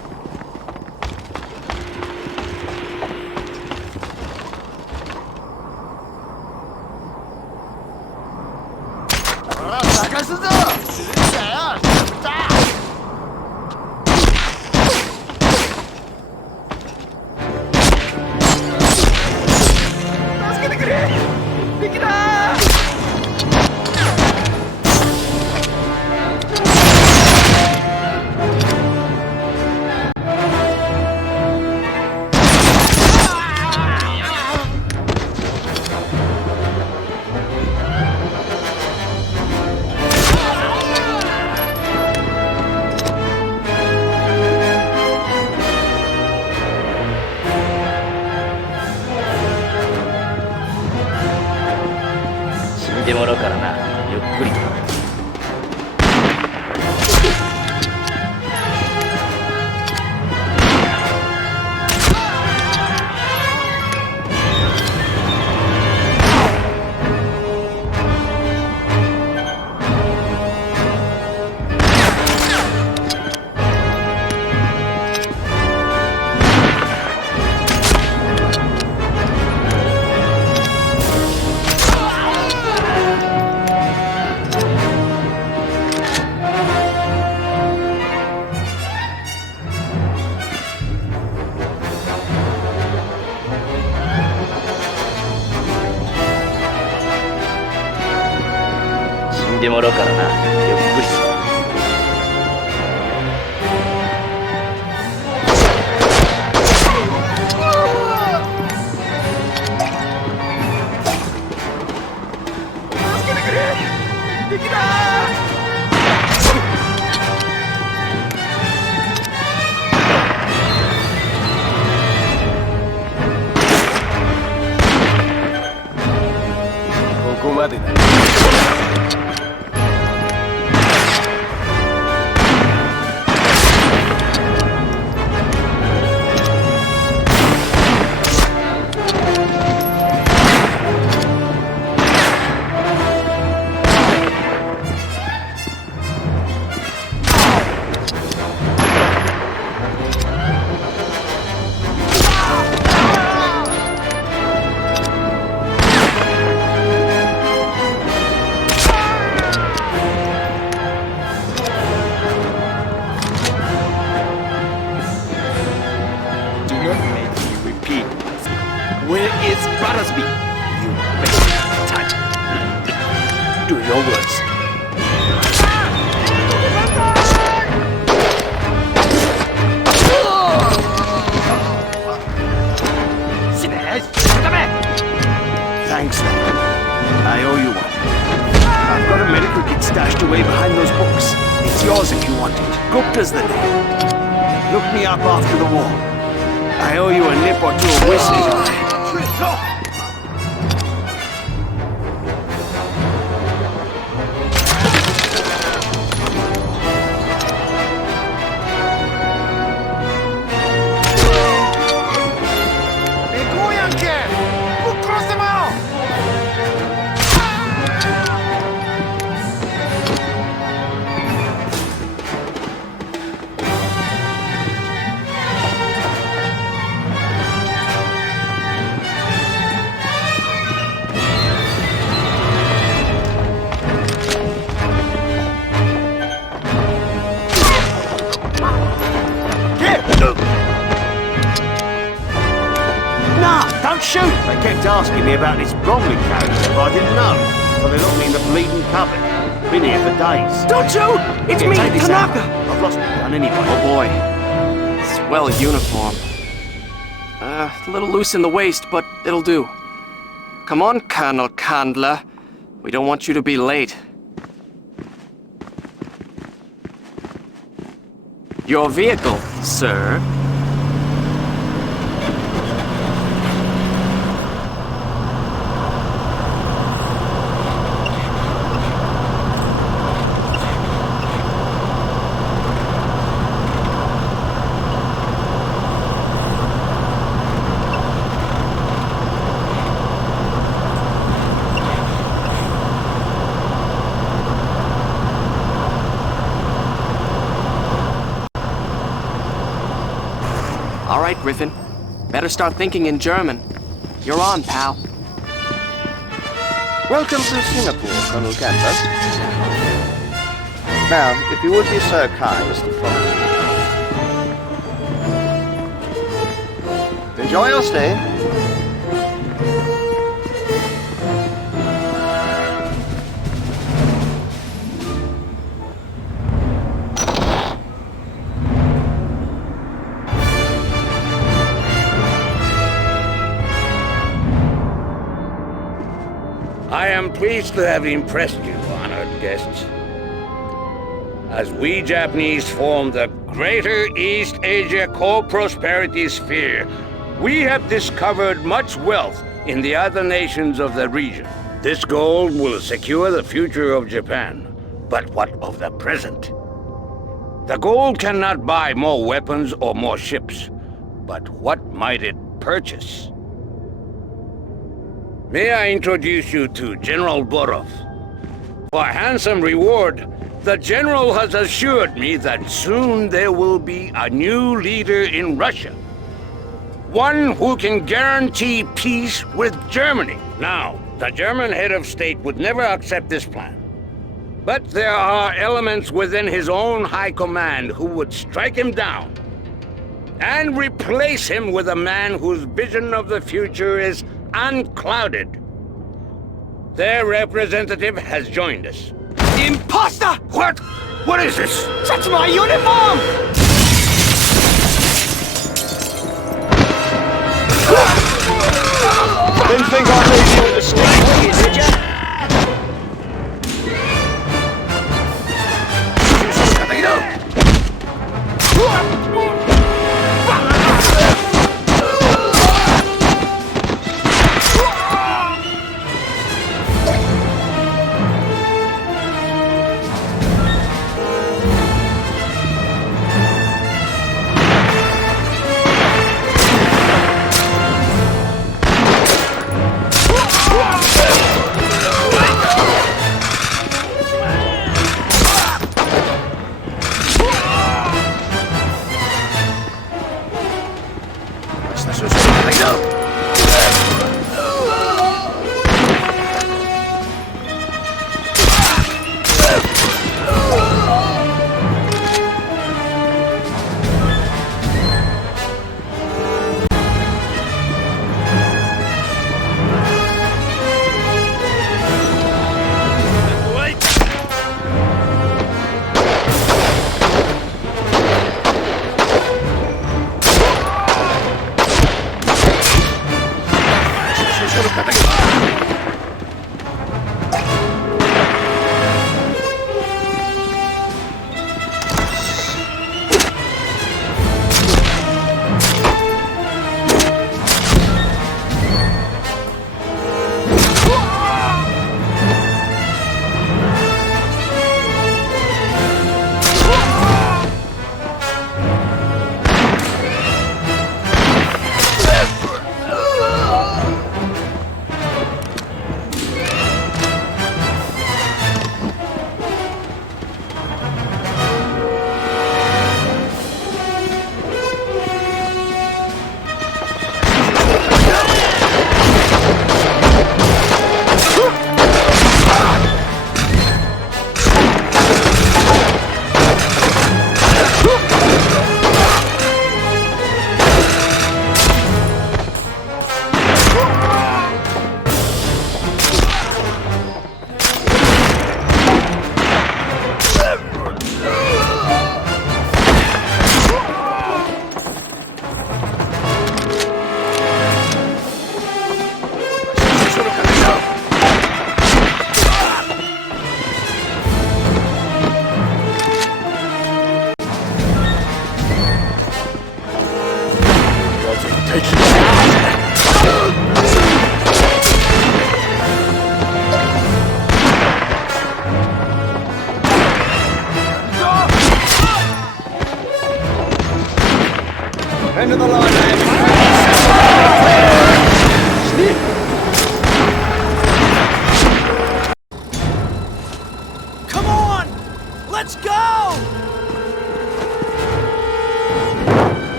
kept asking me about this Bromley character, but I didn't know. So they locked me in the bleeding cupboard. Been here for days. Don't you? It's me, take this Tanaka! out. I've lost my gun anyway. Oh boy. Swell uniform. A little loose in the waist, but it'll do. Come on, Colonel Candler. We don't want you to be late. Your vehicle, sir. All right, Griffin. Better start thinking in German. You're on, pal. Welcome to Singapore, Colonel Candler. Now, if you would be so kind as to follow me. Enjoy your stay. I am pleased to have impressed you, honored guests. As we Japanese form the Greater East Asia Co-Prosperity Sphere, we have discovered much wealth in the other nations of the region. This gold will secure the future of Japan. But what of the present? The gold cannot buy more weapons or more ships. But what might it purchase? May I introduce you to General Borov? For a handsome reward, the General has assured me that soon there will be a new leader in Russia. One who can guarantee peace with Germany. Now, the German head of state would never accept this plan. But there are elements within his own high command who would strike him down and replace him with a man whose vision of the future is unclouded. Their representative has joined us. Imposter! What? What is this? That's my uniform! Didn't think I'd leave you with a stick, did ya?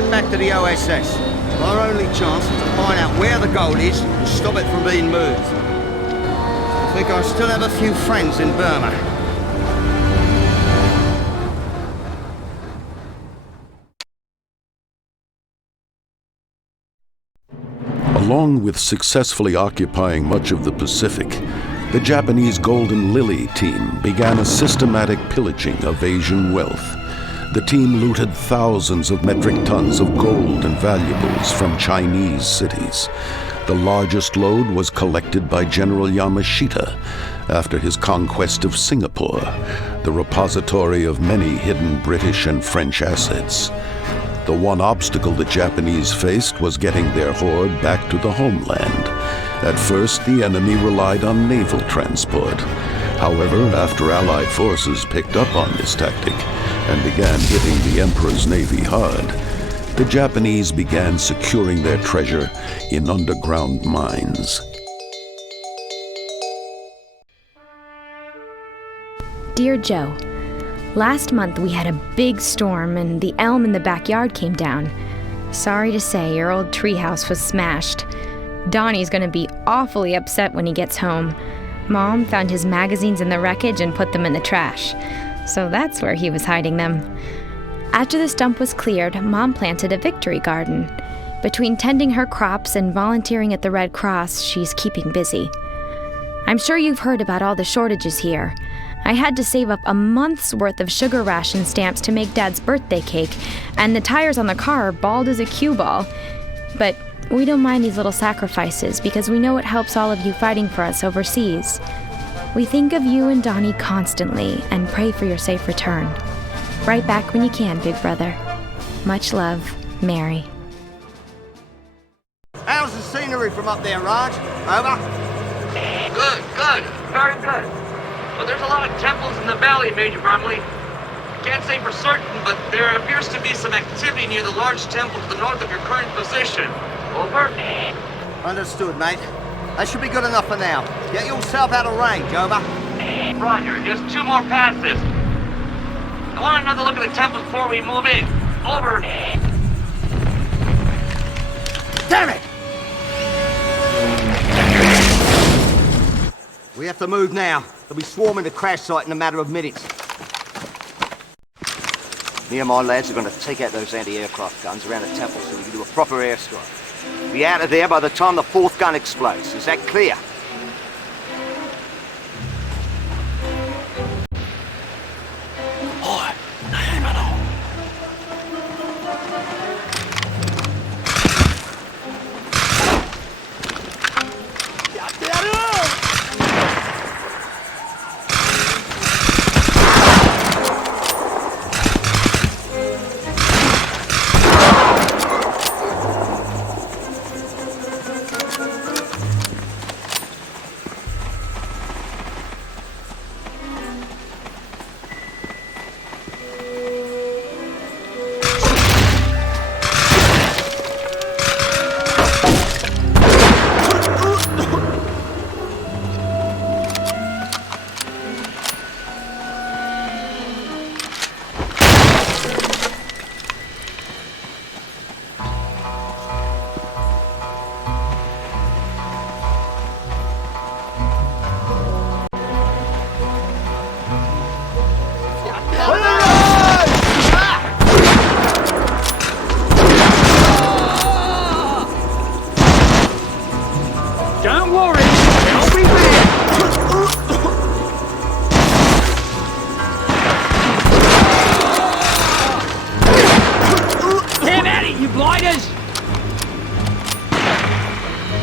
get back to the OSS. Our only chance is to find out where the gold is and stop it from being moved. I think I still have a few friends in Burma. Along with successfully occupying much of the Pacific, the Japanese Golden Lily team began a systematic pillaging of Asian wealth. The team looted thousands of metric tons of gold and valuables from Chinese cities. The largest load was collected by General Yamashita after his conquest of Singapore, the repository of many hidden British and French assets. The one obstacle the Japanese faced was getting their hoard back to the homeland. At first, the enemy relied on naval transport. However, after Allied forces picked up on this tactic and began hitting the Emperor's navy hard, the Japanese began securing their treasure in underground mines. Dear Joe, last month we had a big storm and the elm in the backyard came down. Sorry to say, your old treehouse was smashed. Donnie's gonna be awfully upset when he gets home. Mom found his magazines in the wreckage and put them in the trash. So that's where he was hiding them. After the stump was cleared, Mom planted a victory garden. Between tending her crops and volunteering at the Red Cross, she's keeping busy. I'm sure you've heard about all the shortages here. I had to save up a month's worth of sugar ration stamps to make Dad's birthday cake, and the tires on the car are bald as a cue ball. But we don't mind these little sacrifices because we know it helps all of you fighting for us overseas. We think of you and Donnie constantly and pray for your safe return. Right back when you can, big brother. Much love, Mary. How's the scenery from up there, Raj? Over? Good, good, very good. But there's a lot of temples in the valley, Major Bromley. Can't say for certain, but there appears to be some activity near the large temple to the north of your current position. Over? Understood, mate. That should be good enough for now. Get yourself out of range, over. Roger, just 2 more passes. I want another look at the temple before we move in. Over. Damn it! We have to move now. They'll be swarming the crash site in a matter of minutes. Me and my lads are going to take out those anti-aircraft guns around the temple so we can do a proper airstrike. Be out of there by the time the 4th gun explodes. Is that clear?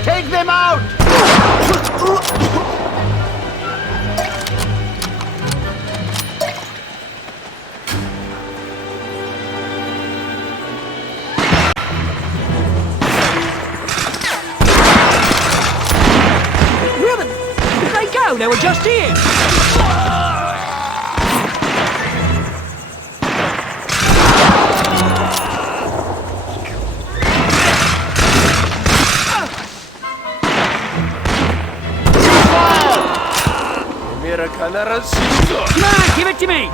Take them out! Where did they go? They were just here! Come on, give it to me!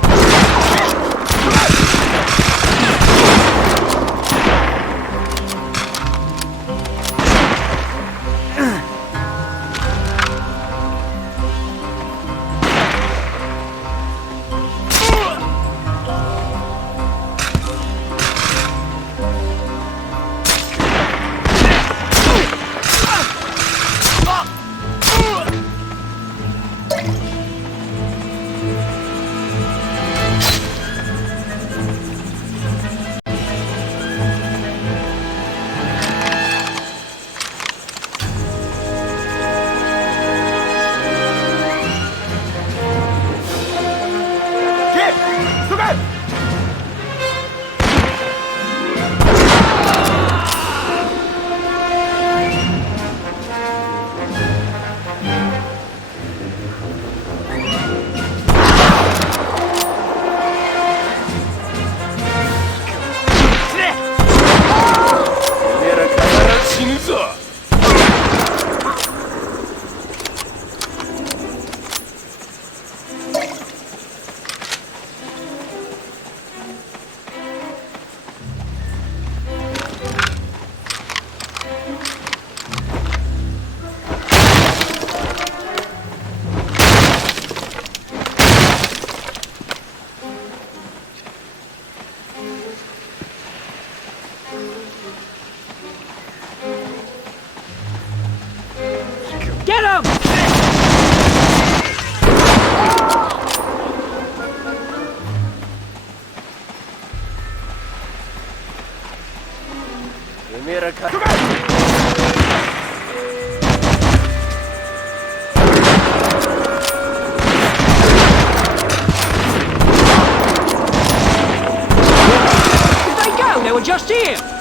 them! Where'd they go? They were just here!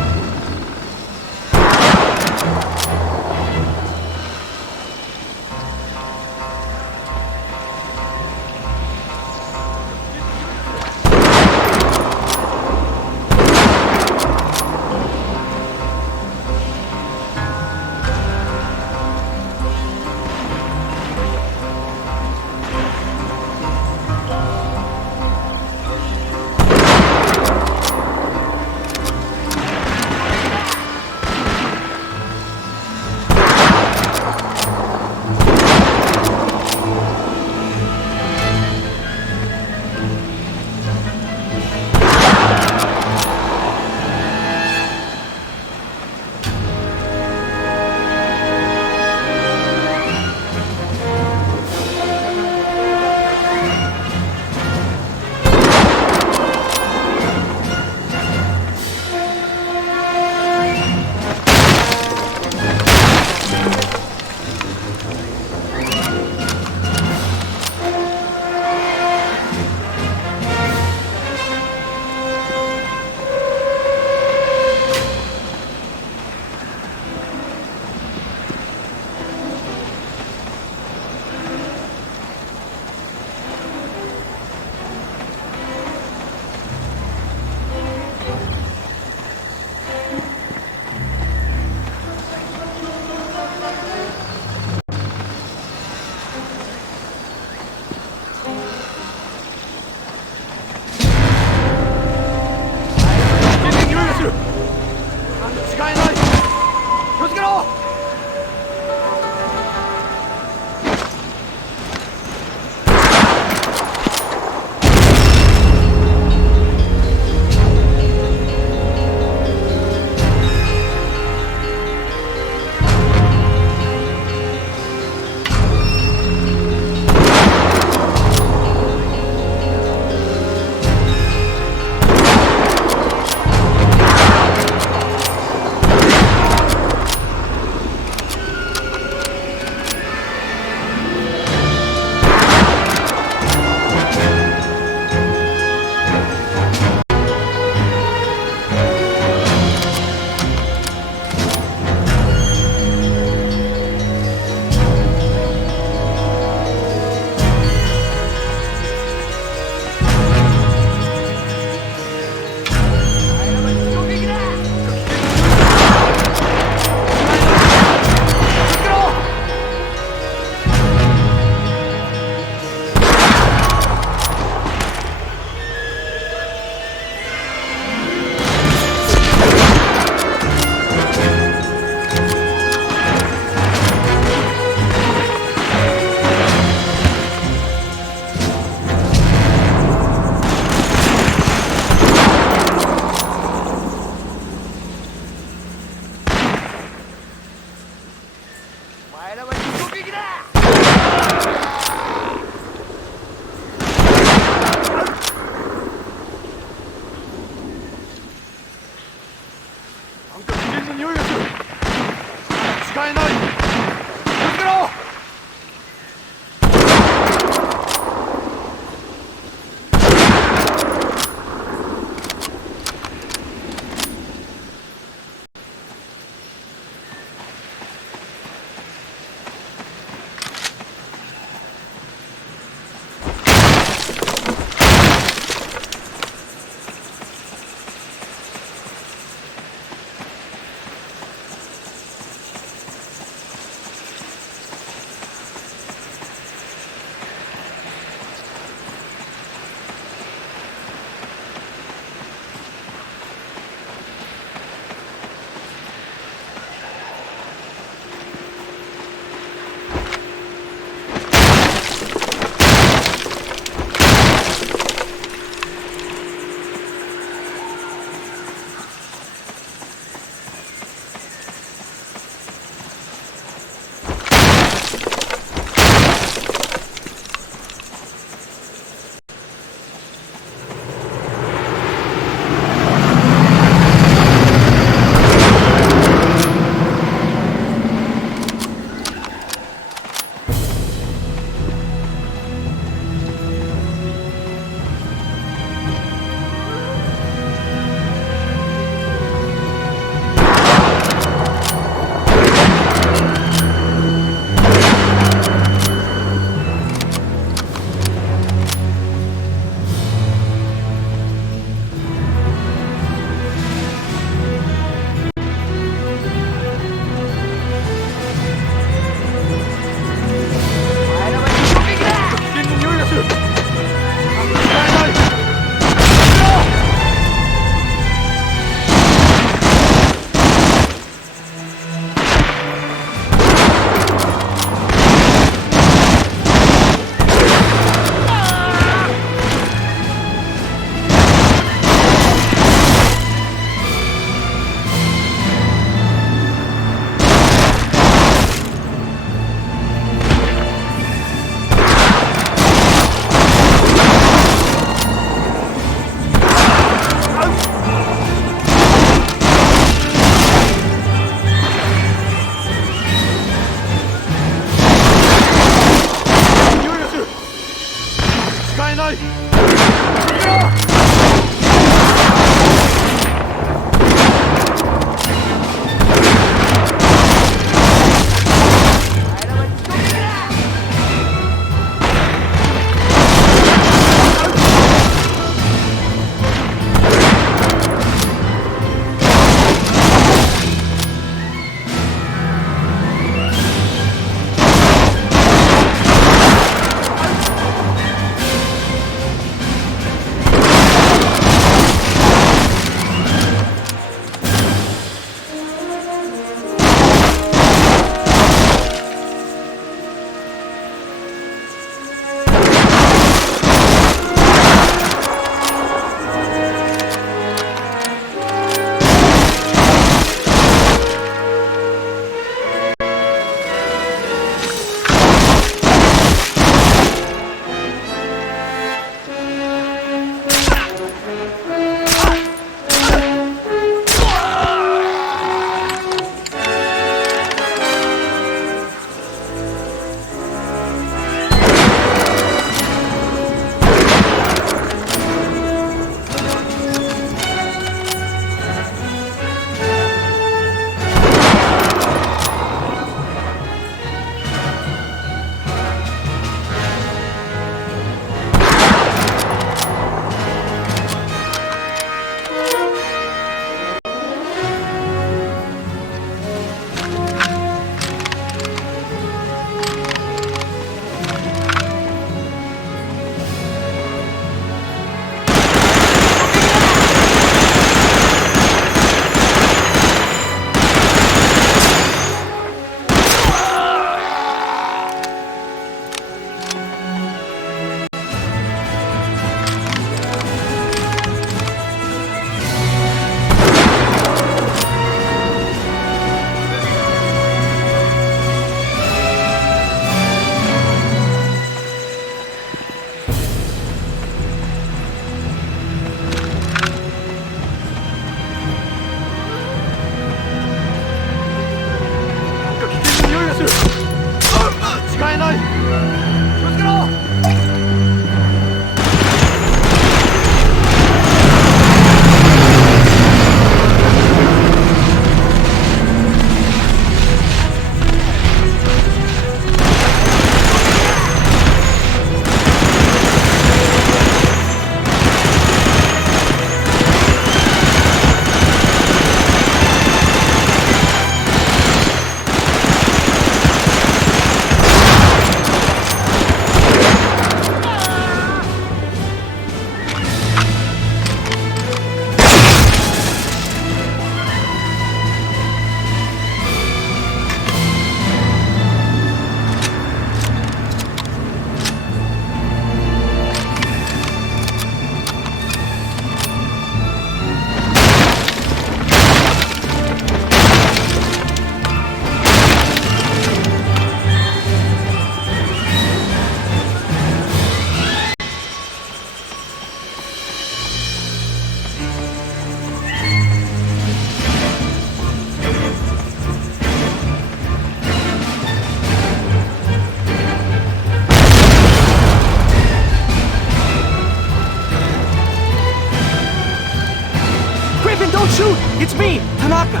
Shoot! It's me, Tanaka!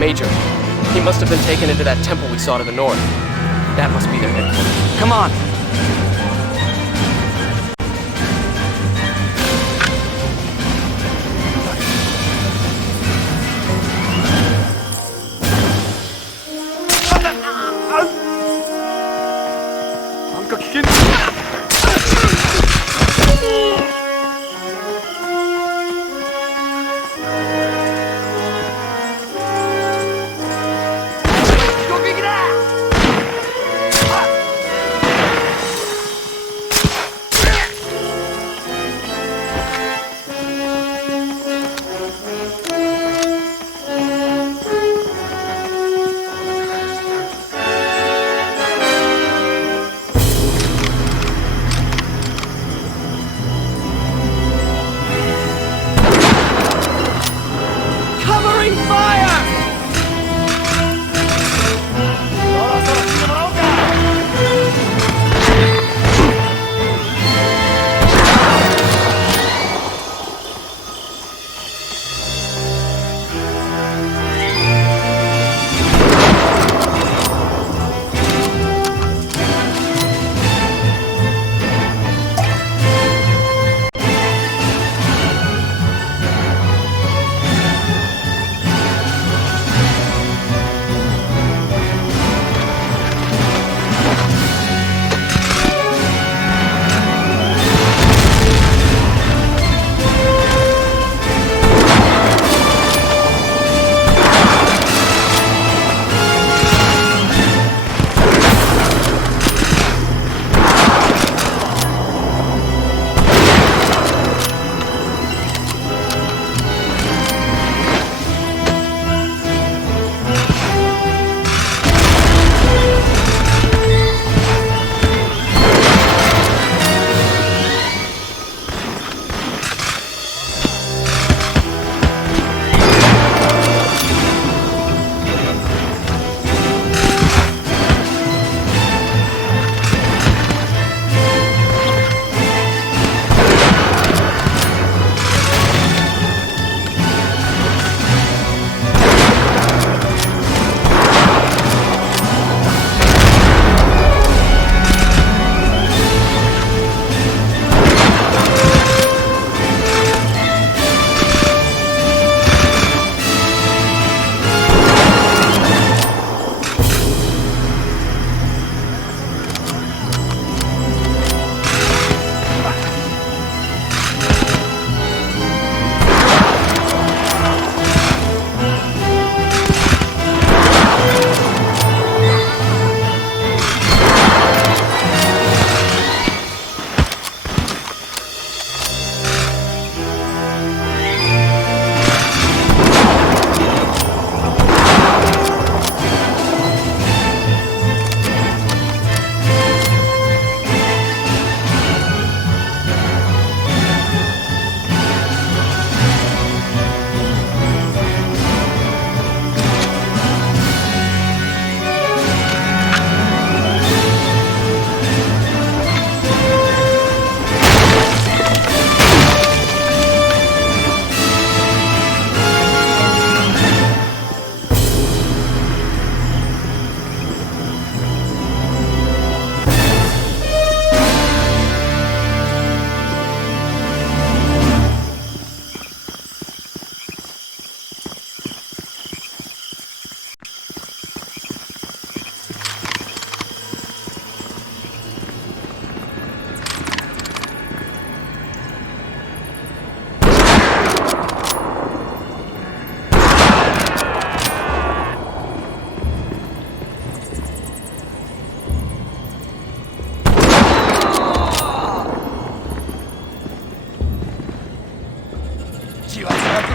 Major, he must have been taken into that temple we saw to the north. That must be their headquarters. Come on!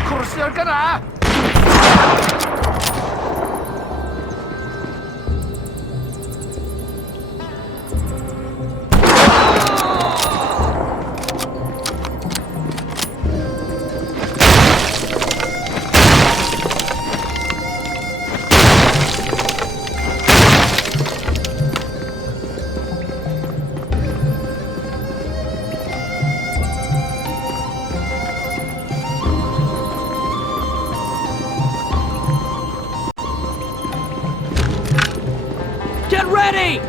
殺してやるかな。Get ready!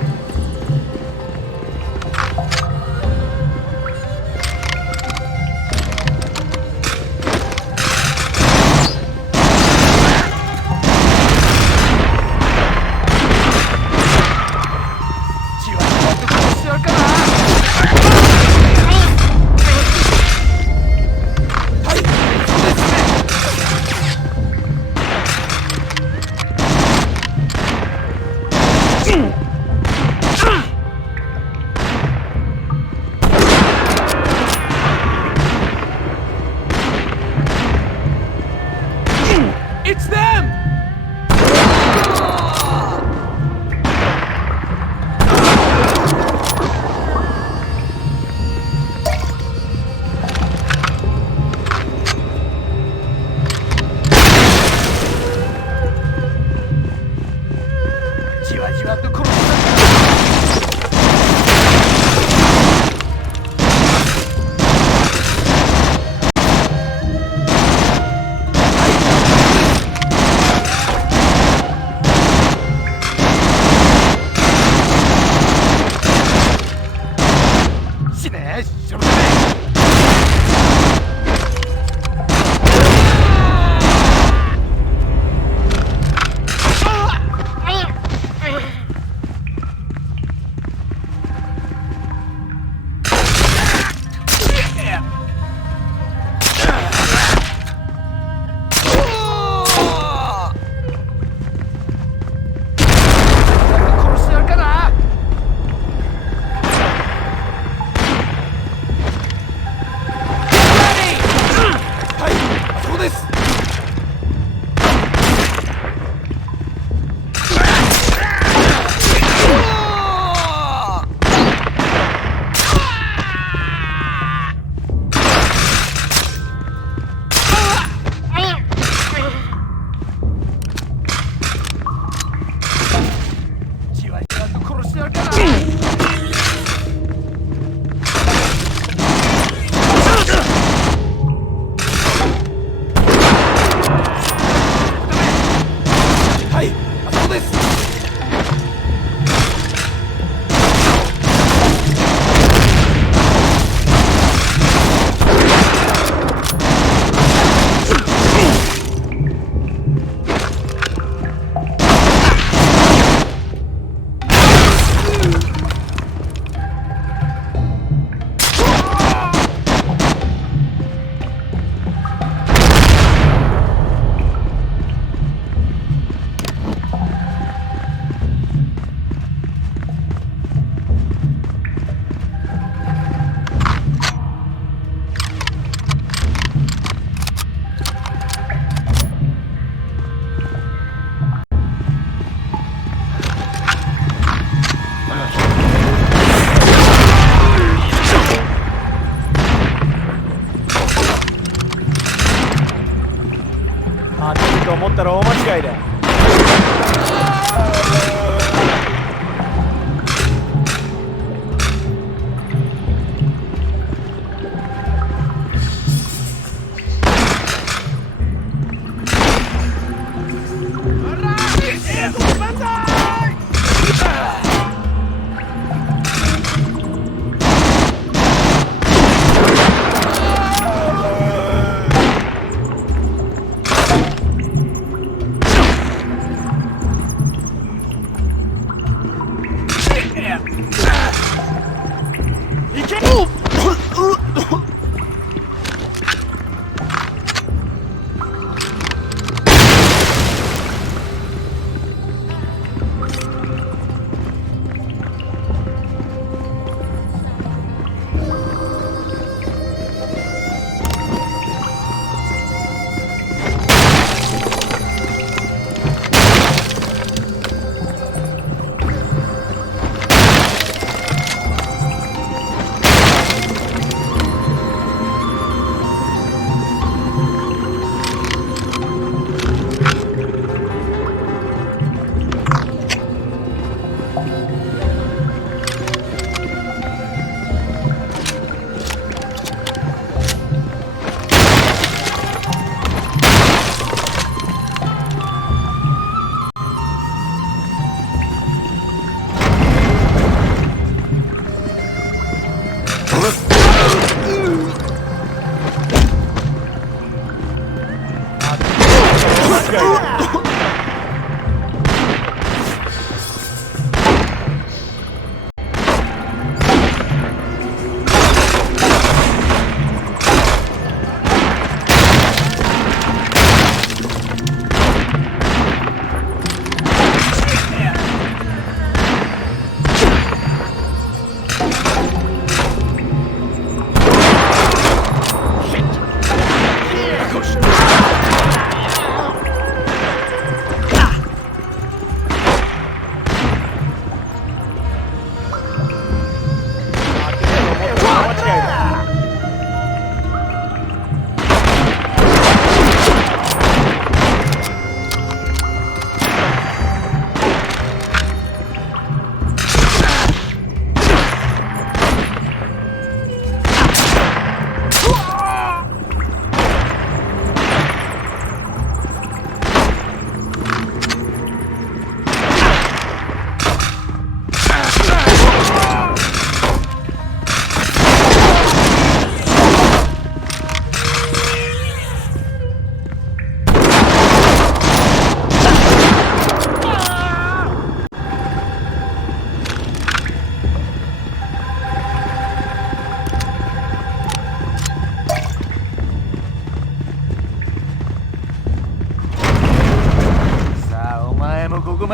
It's them!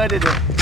前で。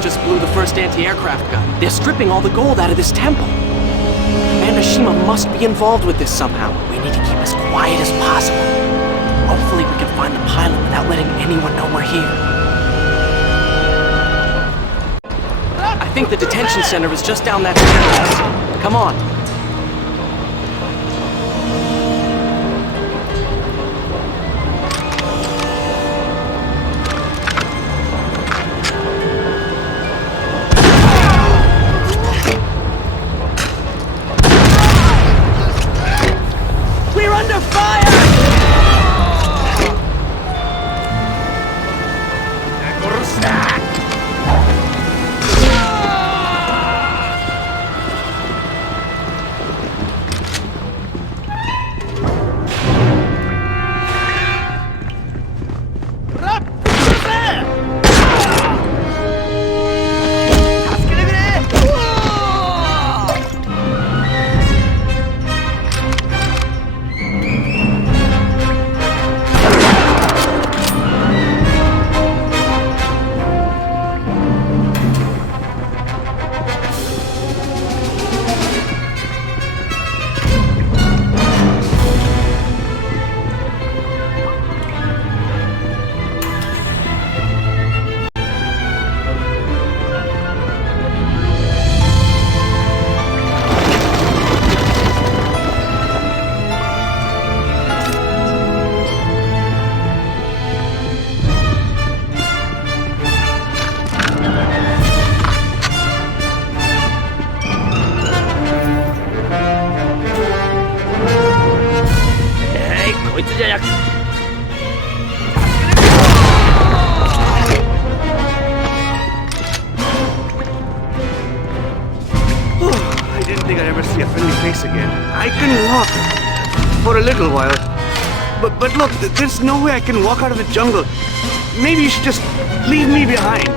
Just blew the first anti-aircraft gun. They're stripping all the gold out of this temple. Mishima must be involved with this somehow. We need to keep as quiet as possible. Hopefully we can find the pilot without letting anyone know we're here. I think the detention center is just down that stairs. Come on. legs again. I can walk. For a little while. But look, there's no way I can walk out of the jungle. Maybe you should just leave me behind.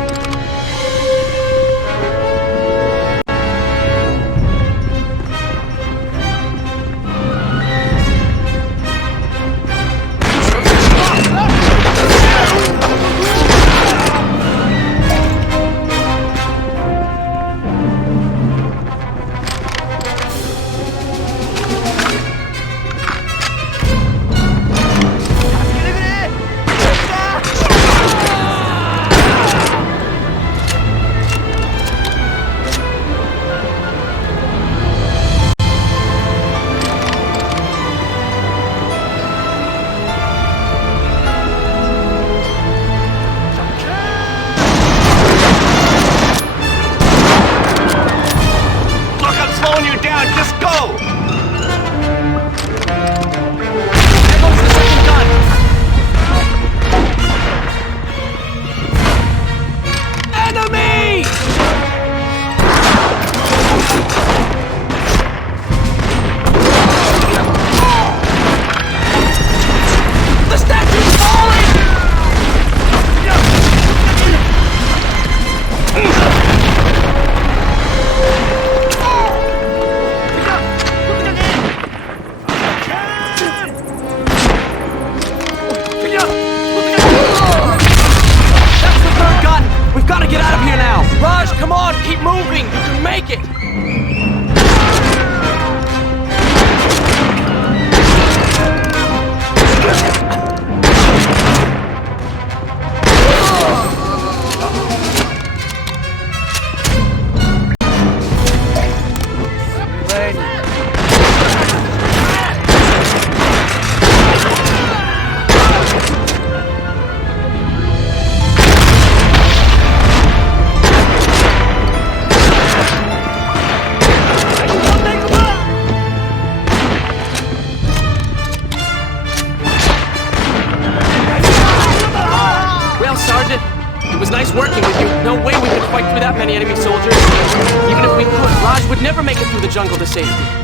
Jungle to safety.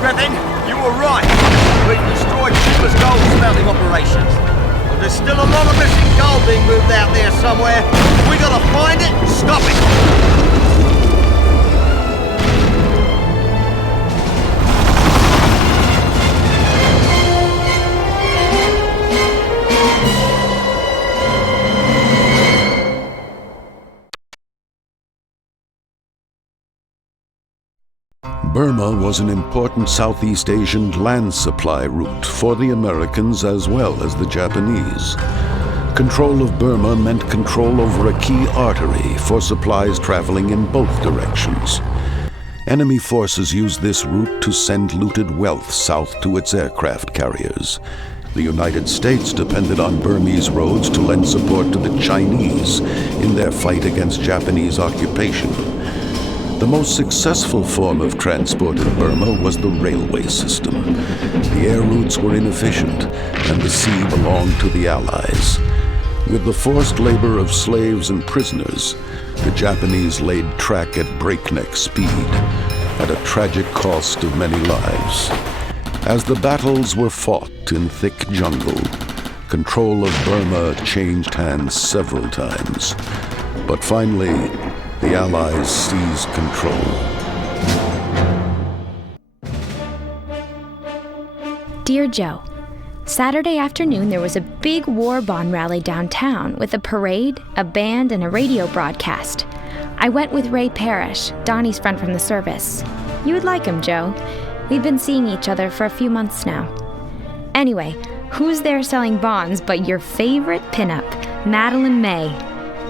Griffin, you were right. We've destroyed Shipa's gold smelting operations. But there's still a lot of missing gold being moved out there somewhere. We gotta find it and stop it. Burma was an important Southeast Asian land supply route for the Americans as well as the Japanese. Control of Burma meant control over a key artery for supplies traveling in both directions. enemy forces used this route to send looted wealth south to its aircraft carriers. The United States depended on Burmese roads to lend support to the Chinese in their fight against Japanese occupation. The most successful form of transport in Burma was the railway system. The air routes were inefficient, and the sea belonged to the Allies. With the forced labor of slaves and prisoners, the Japanese laid track at breakneck speed, at a tragic cost of many lives. As the battles were fought in thick jungle, control of Burma changed hands several times. But finally, the Allies seized control. Dear Joe, Saturday afternoon there was a big war bond rally downtown with a parade, a band, and a radio broadcast. I went with Ray Parrish, Donnie's friend from the service. You would like him, Joe. We've been seeing each other for a few months now. Anyway, who's there selling bonds but your favorite pinup, Madeline May?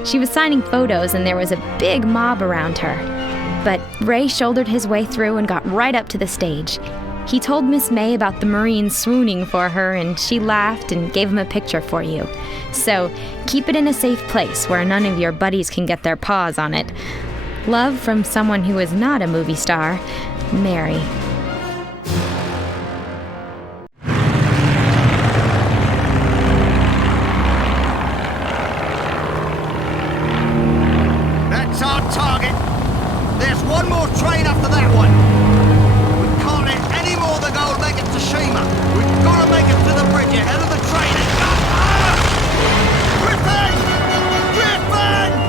She was signing photos and there was a big mob around her. But Ray shouldered his way through and got right up to the stage. He told Miss May about the Marines swooning for her, and she laughed and gave him a picture for you. So, keep it in a safe place where none of your buddies can get their paws on it. Love from someone who is not a movie star, Mary. That's our target. There's one more train after that one. We can't let any more of the gold make it to Shima. We've got to make it to the bridge ahead of the train. Griffin! Griffin!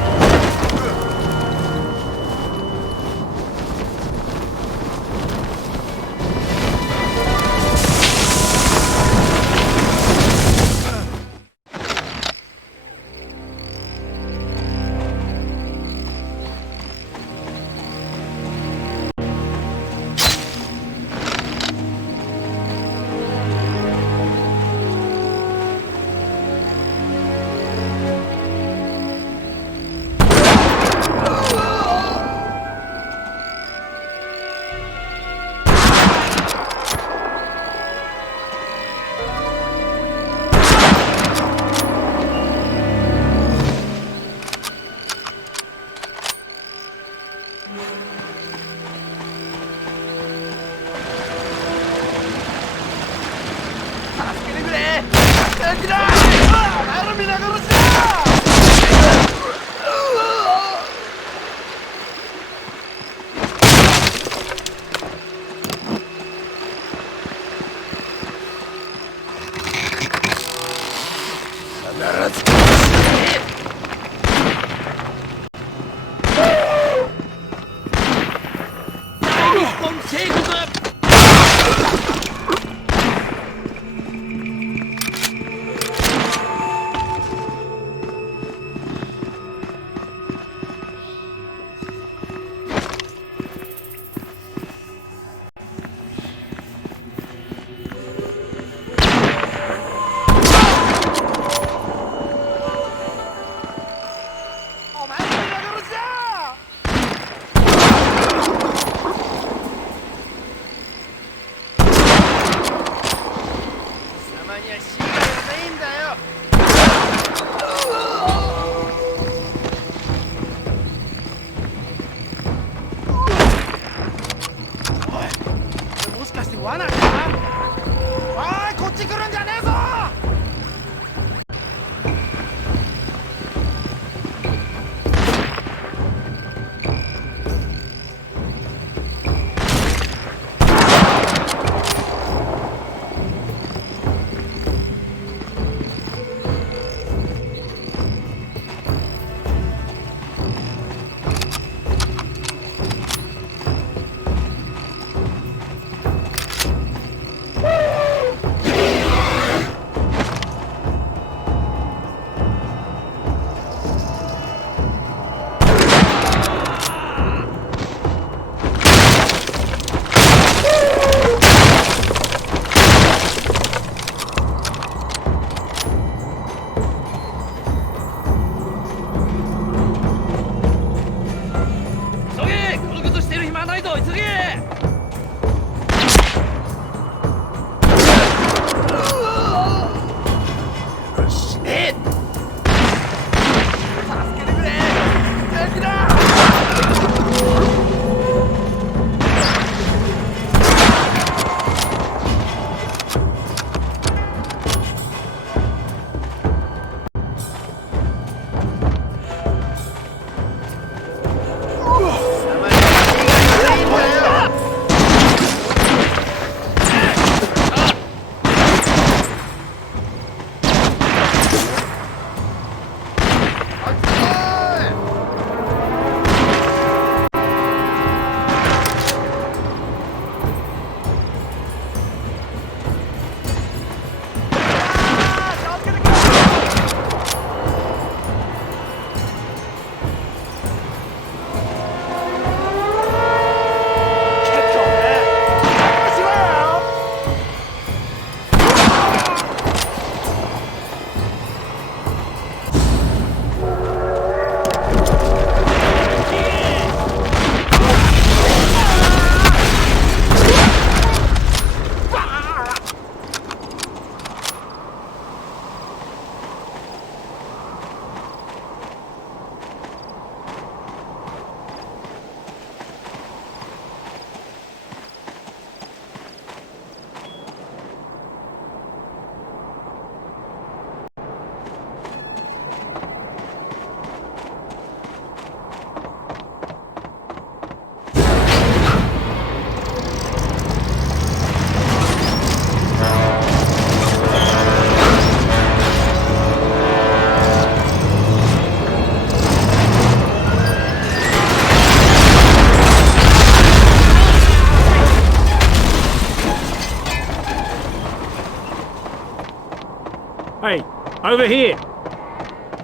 Over here.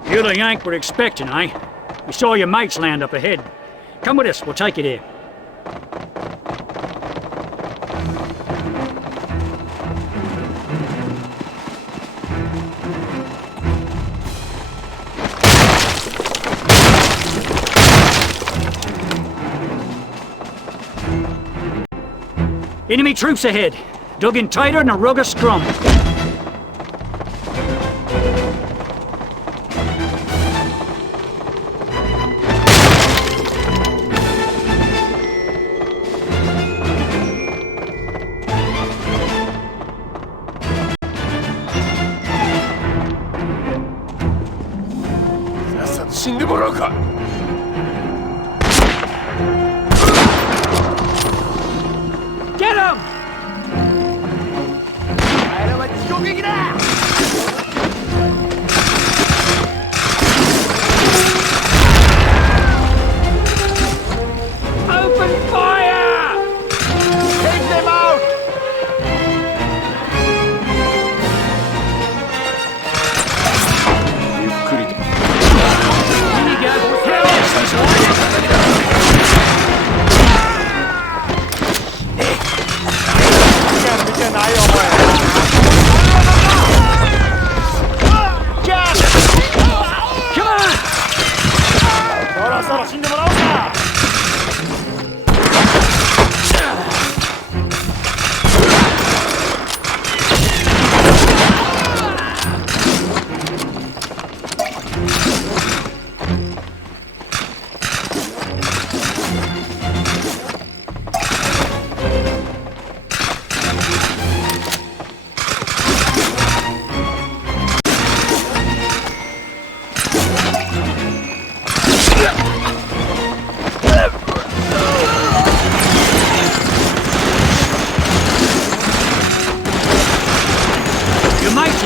You're the Yank we're expecting, eh? We saw your mates land up ahead. Come with us, we'll take you there. Enemy troops ahead. Dug in tighter than a rug of scrum. Get him! Open fire! Take them out!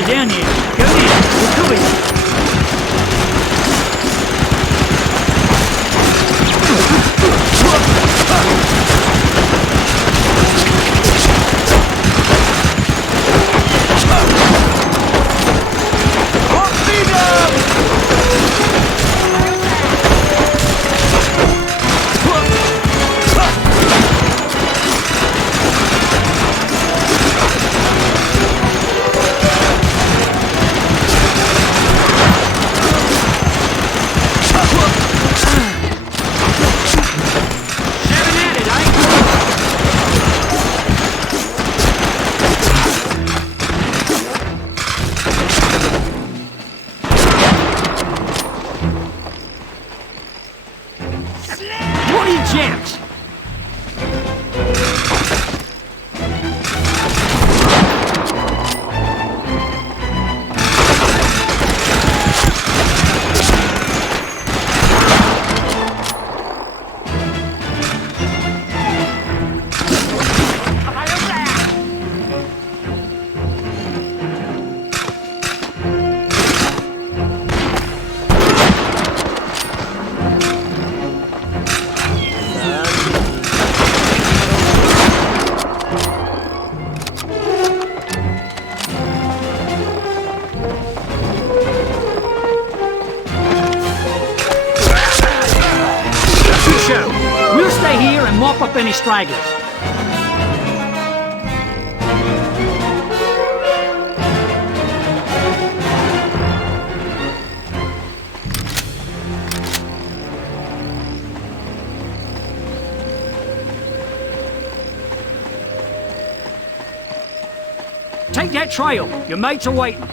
Down here. Go in. We'll cover you. We'll stay here and mop up any stragglers. Take that trail. Your mates are waiting.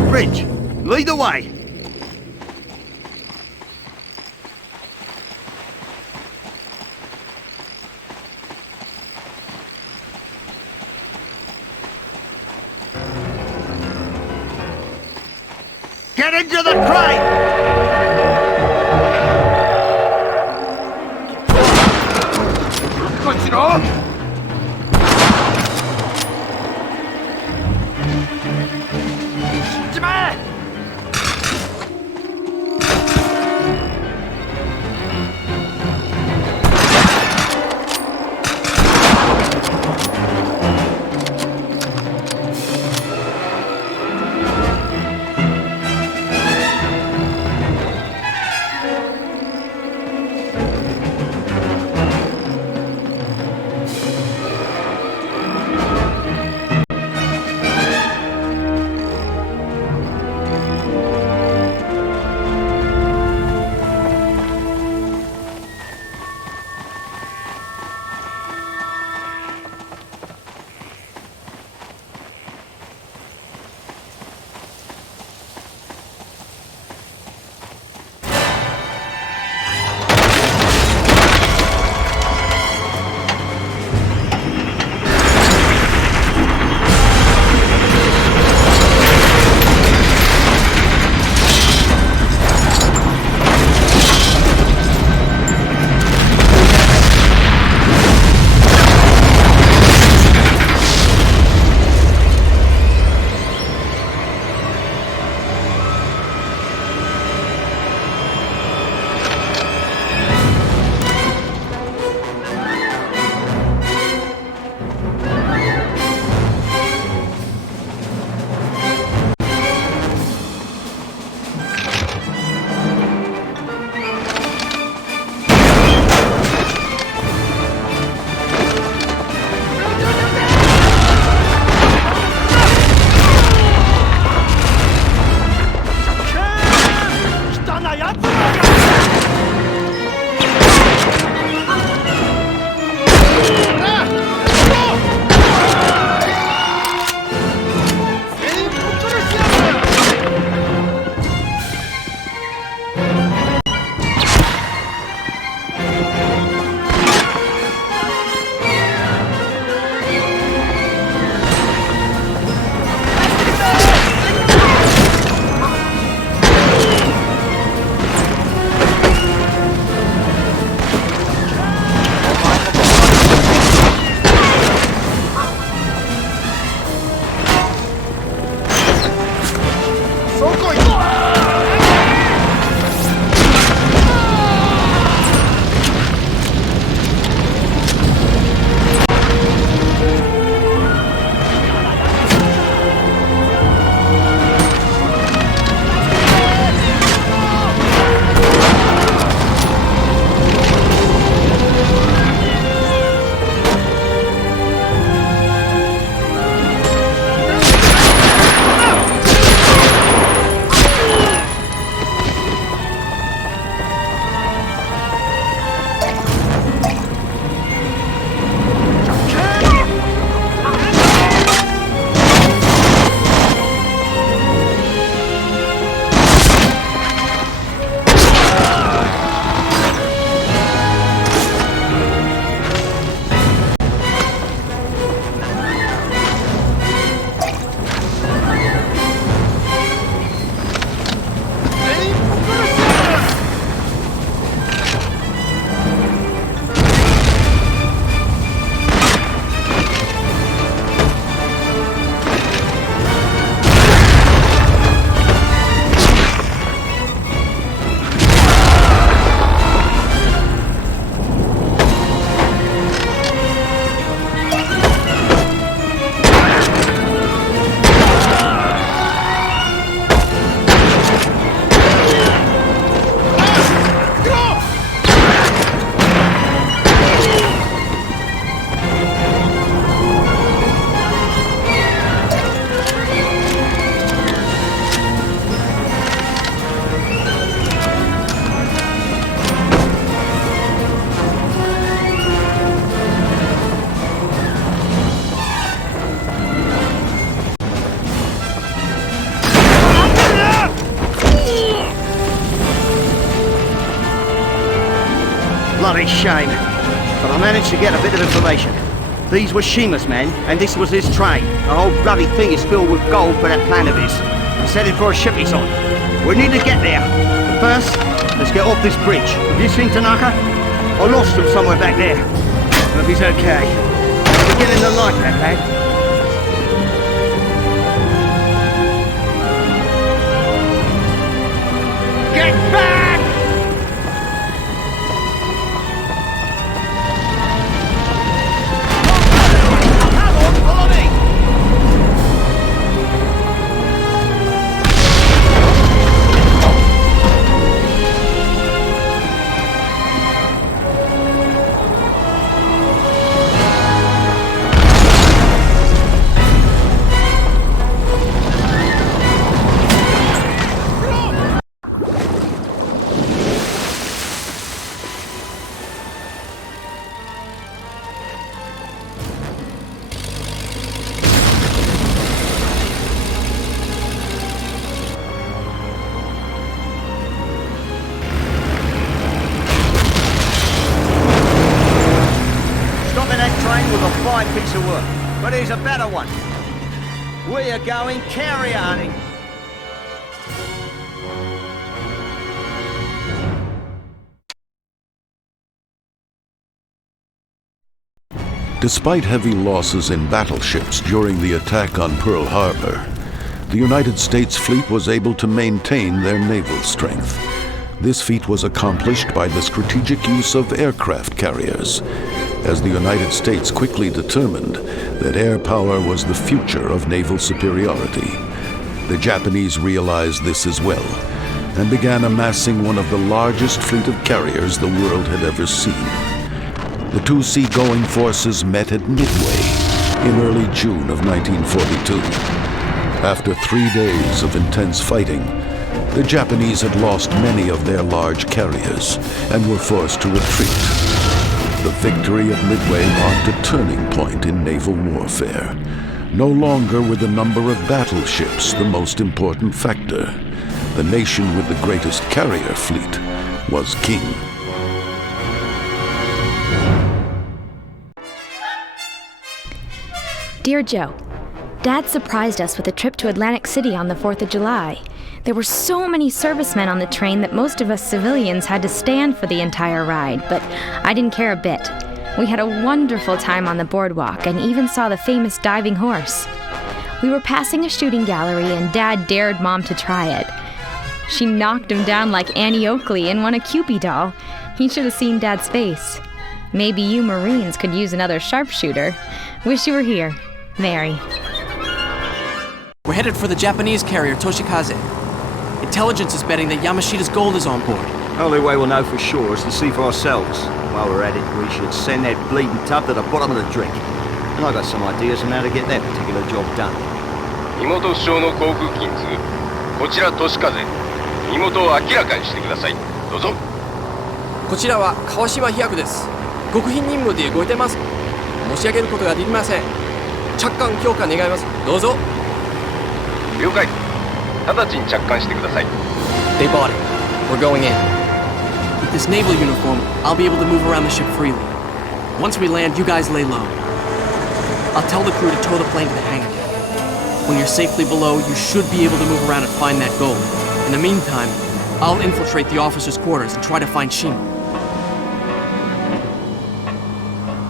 that bridge. Lead the way. Get into the crate! bloody shame. But I managed to get a bit of information. These were Shima's men, and this was his train. The whole bloody thing is filled with gold for that plan of his. He's headed for a ship he's on. We need to get there. But first, let's get off this bridge. Have you seen Tanaka? I lost him somewhere back there. Hope he's okay. I'm beginning to like that lad. Get back! Piece of work, but here's a better one. We are going carrier hunting. Despite heavy losses in battleships during the attack on Pearl Harbor, the United States fleet was able to maintain their naval strength. This feat was accomplished by the strategic use of aircraft carriers, as the United States quickly determined that air power was the future of naval superiority. The Japanese realized this as well, and began amassing one of the largest fleet of carriers the world had ever seen. The two seagoing forces met at Midway in early June of 1942. After 3 days of intense fighting, the Japanese had lost many of their large carriers and were forced to retreat. The victory at Midway marked a turning point in naval warfare. No longer were the number of battleships the most important factor. The nation with the greatest carrier fleet was king. Dear Joe, Dad surprised us with a trip to Atlantic City on the 4th of July. There were so many servicemen on the train that most of us civilians had to stand for the entire ride, but I didn't care a bit. We had a wonderful time on the boardwalk and even saw the famous diving horse. We were passing a shooting gallery and Dad dared Mom to try it. She knocked him down like Annie Oakley and won a Cupid doll. He should have seen Dad's face. Maybe you Marines could use another sharpshooter. Wish you were here. Mary. We're headed for the Japanese carrier Toshikaze. Intelligence is betting that Yamashita's gold is on board. Only way we'll know for sure is to see for ourselves. While we're at it, we should send that bleeding tub to the bottom of the drink. And I got some ideas on how to get that particular job done. 身元不詳の航空機に次ぐこちら年風身元を明らかにしてくださいどうぞこちらは川島飛躍です極秘任務で動いてます申し上げることができません着艦強化願いますどうぞ了解直ちに着艦してください They bought it. We're going in. With this naval uniform, I'll be able to move around the ship freely. Once we land, you guys lay low. I'll tell the crew to tow the plane to the hangar. When you're safely below, you should be able to move around and find that gold. In the meantime, I'll infiltrate the officers' quarters and try to find Shima.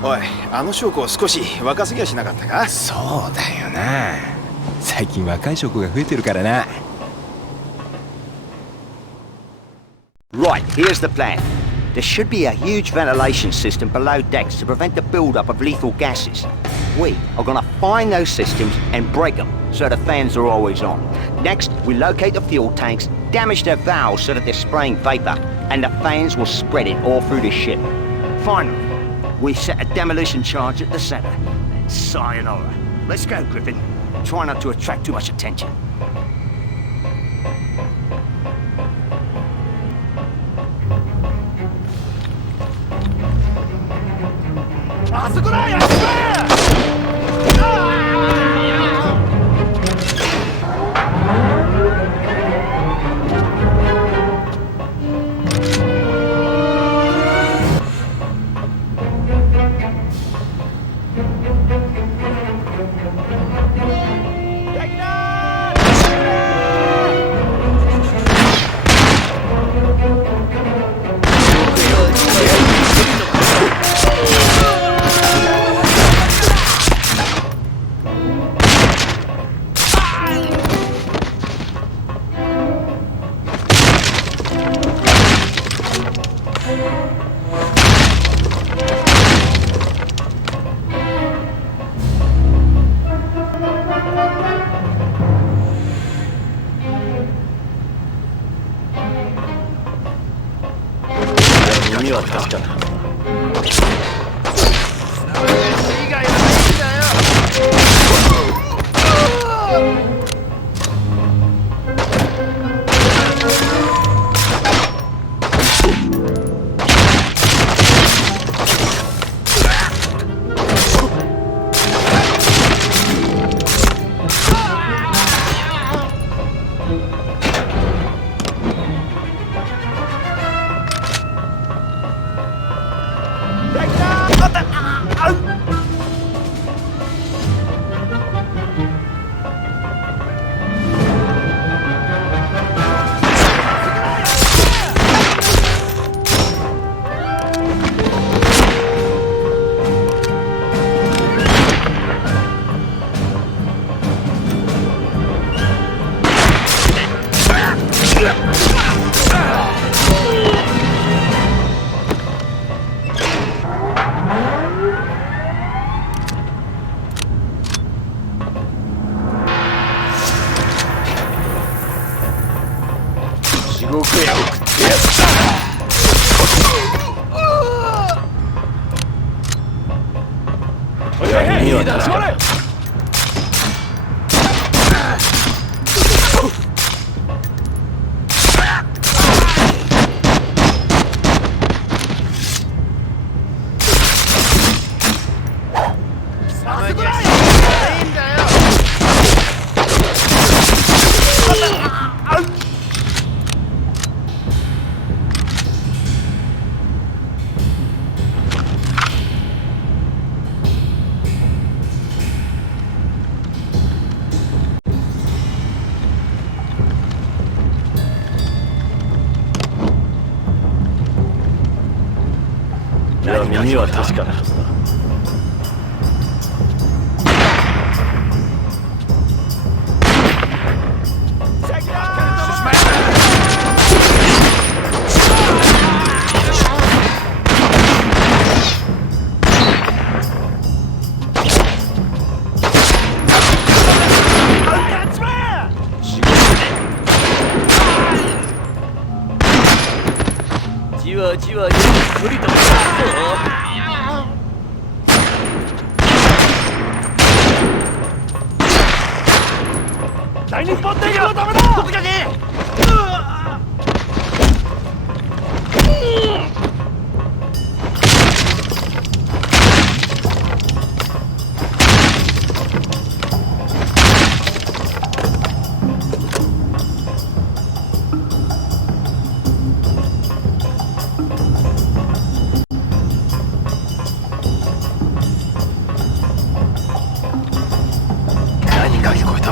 おい、あの将校少し若すぎやしなかったか？そうだよな。最近若い将校が増えてるからな。Right, here's the plan. There should be a huge ventilation system below decks to prevent the build-up of lethal gases. We are gonna find those systems and break them so the fans are always on. Next, we locate the fuel tanks, damage their valves so that they're spraying vapor, and the fans will spread it all through the ship. Finally, we set a demolition charge at the center. Sayonara. Let's go, Griffin. Try not to attract too much attention. 耳は確かだ。以外はないんだよ。耳は確かなはずだ。じわじわゆっくりと来たぞ。大日本帝国はダメだ。こっちがね。何が聞こえた。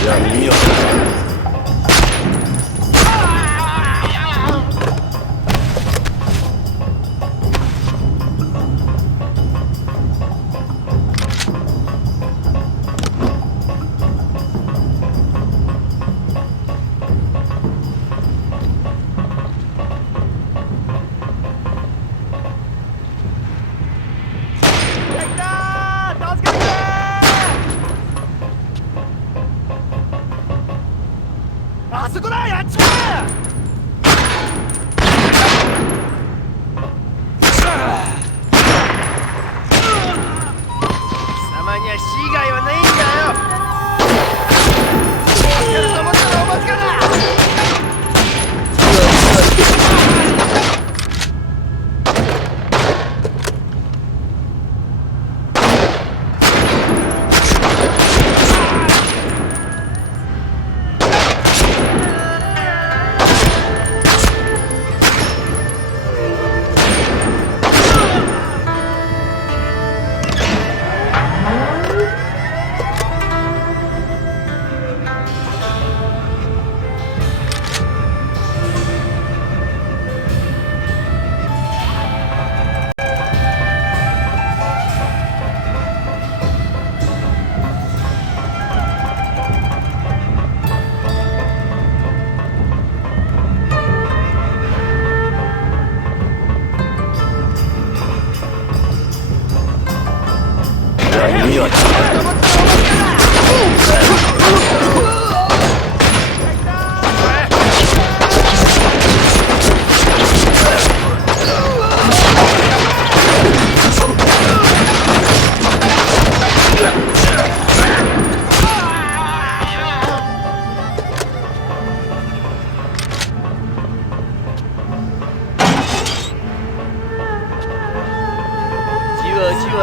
いや、耳は確かに。あそこだ、やっちまえ。貴様には死以外はないんだよ。やると思ったらお待ちかな。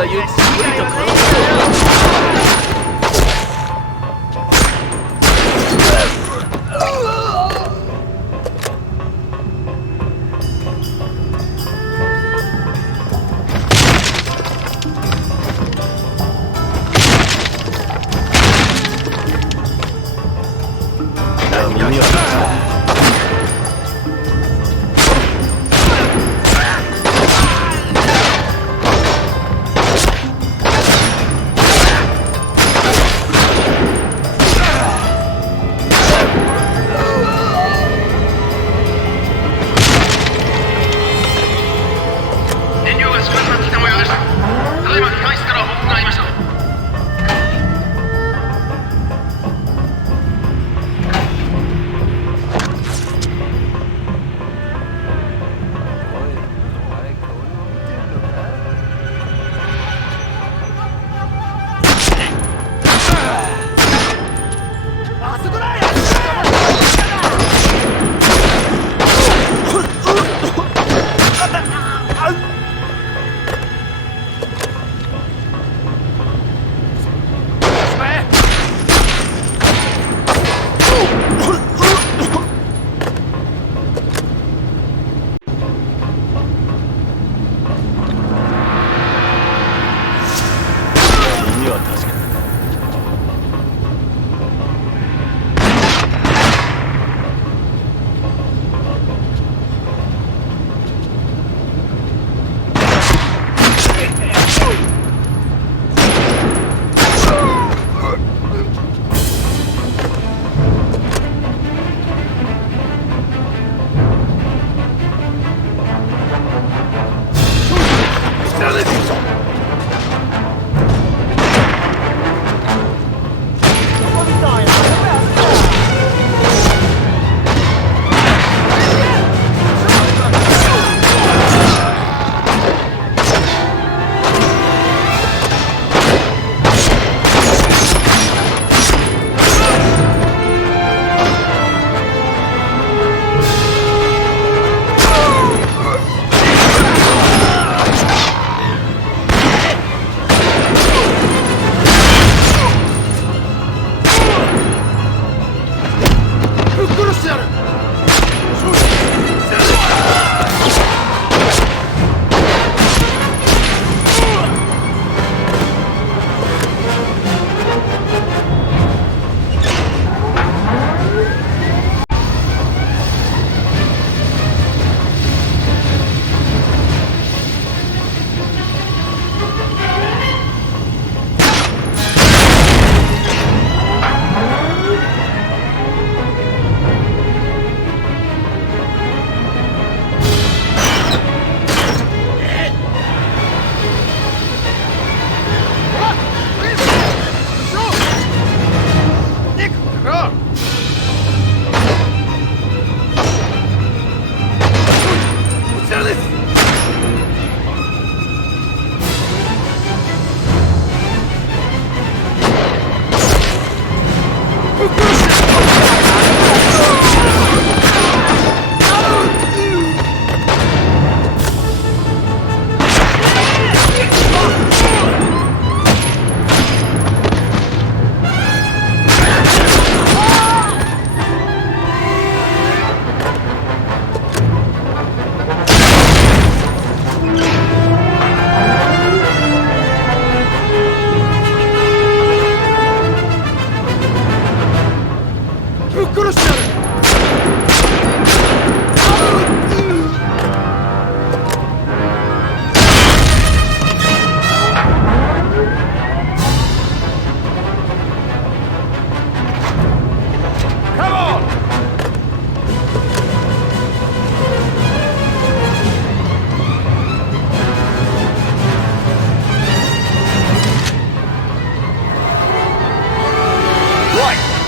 ゆっくりと軽く。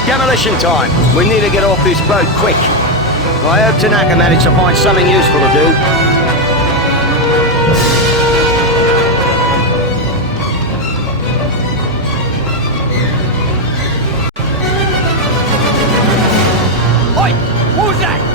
Demolition time. We need to get off this boat quick. I hope Tanaka managed to find something useful to do. Oi! What was that?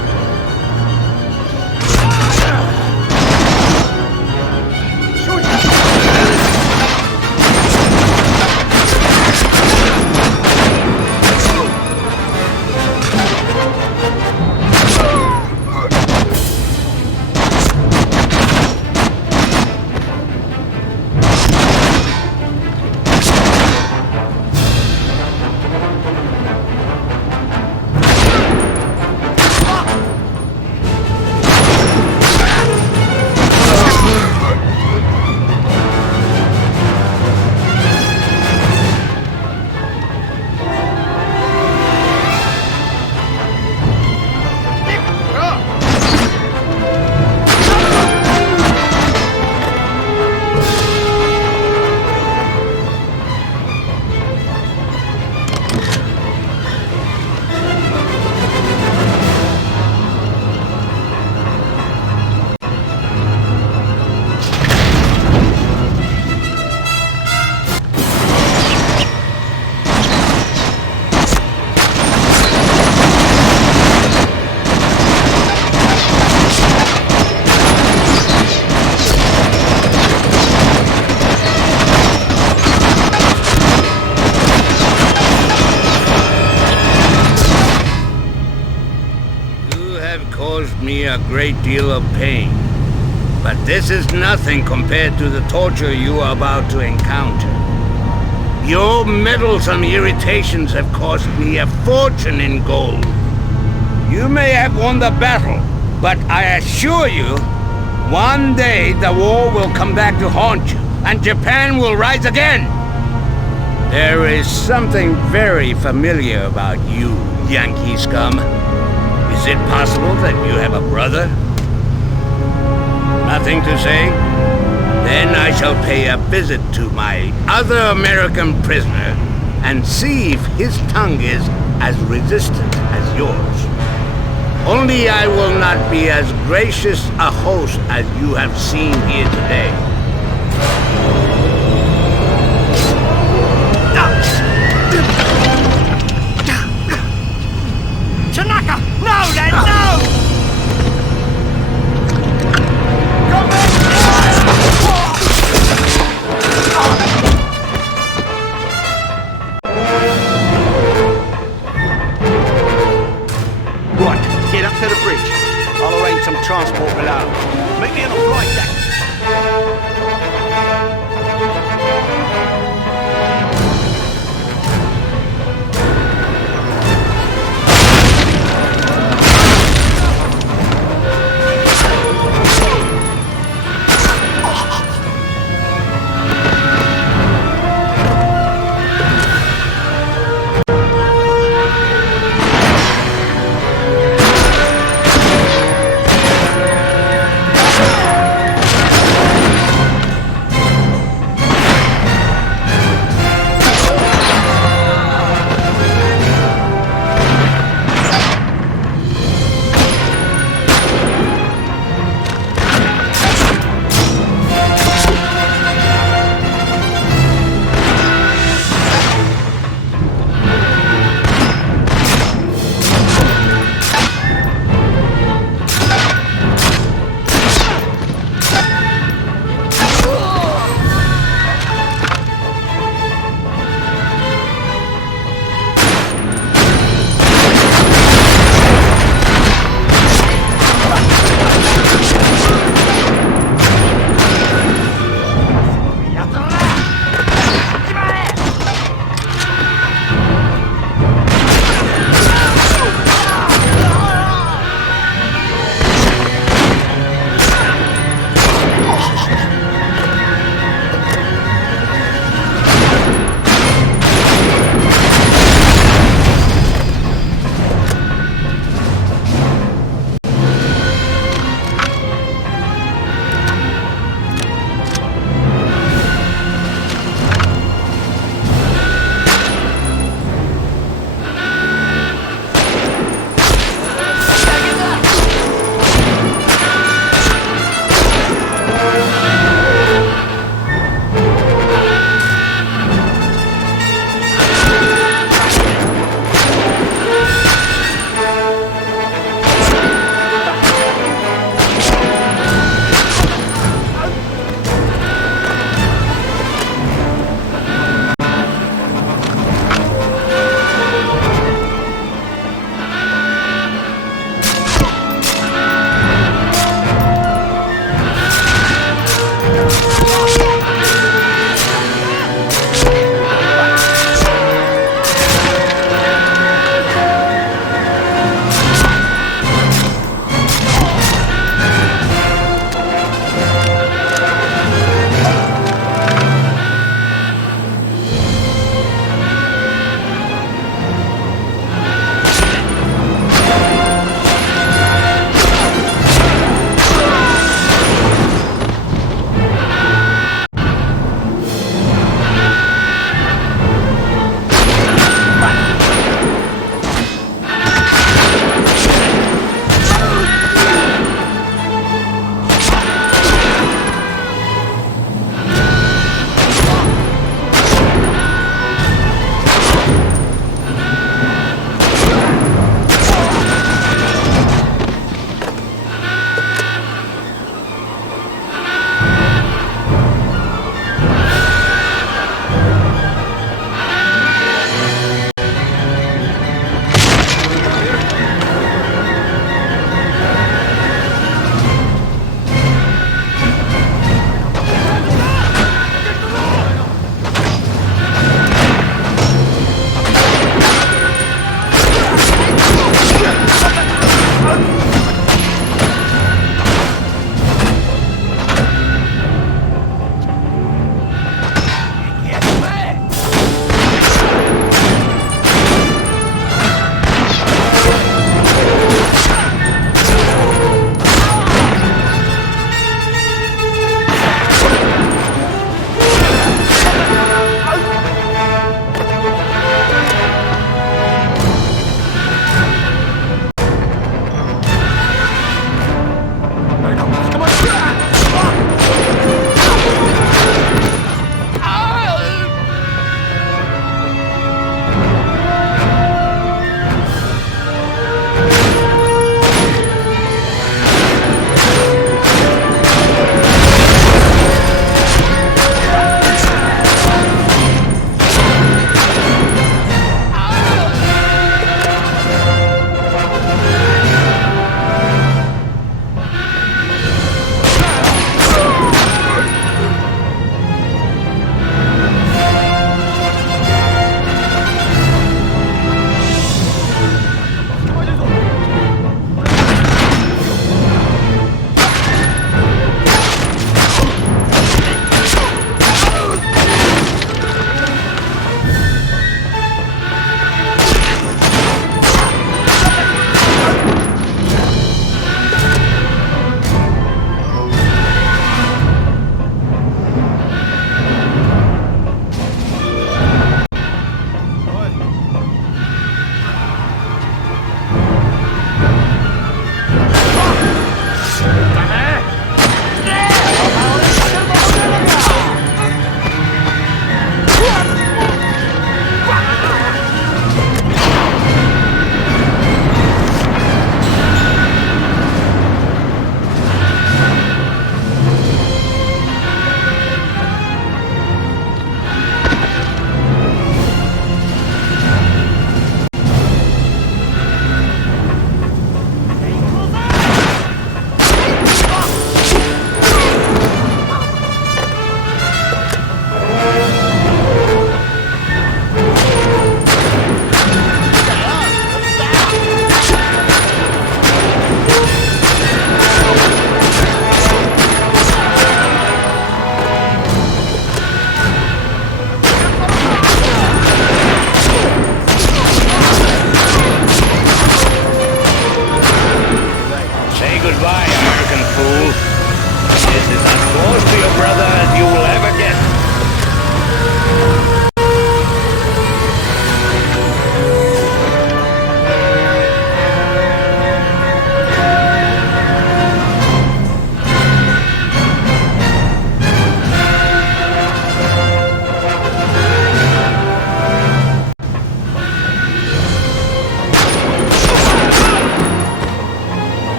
me a great deal of pain. But this is nothing compared to the torture you are about to encounter. Your meddlesome irritations have cost me a fortune in gold. You may have won the battle, but I assure you, one day the war will come back to haunt you, and Japan will rise again. There is something very familiar about you, Yankee scum. Is it possible that you have a brother? Nothing to say? Then I shall pay a visit to my other American prisoner and see if his tongue is as resistant as yours. Only I will not be as gracious a host as you have seen here today. Tanaka! No, then, no! Right, get up to the bridge. I'll arrange some transport below. Meet me on the flight deck.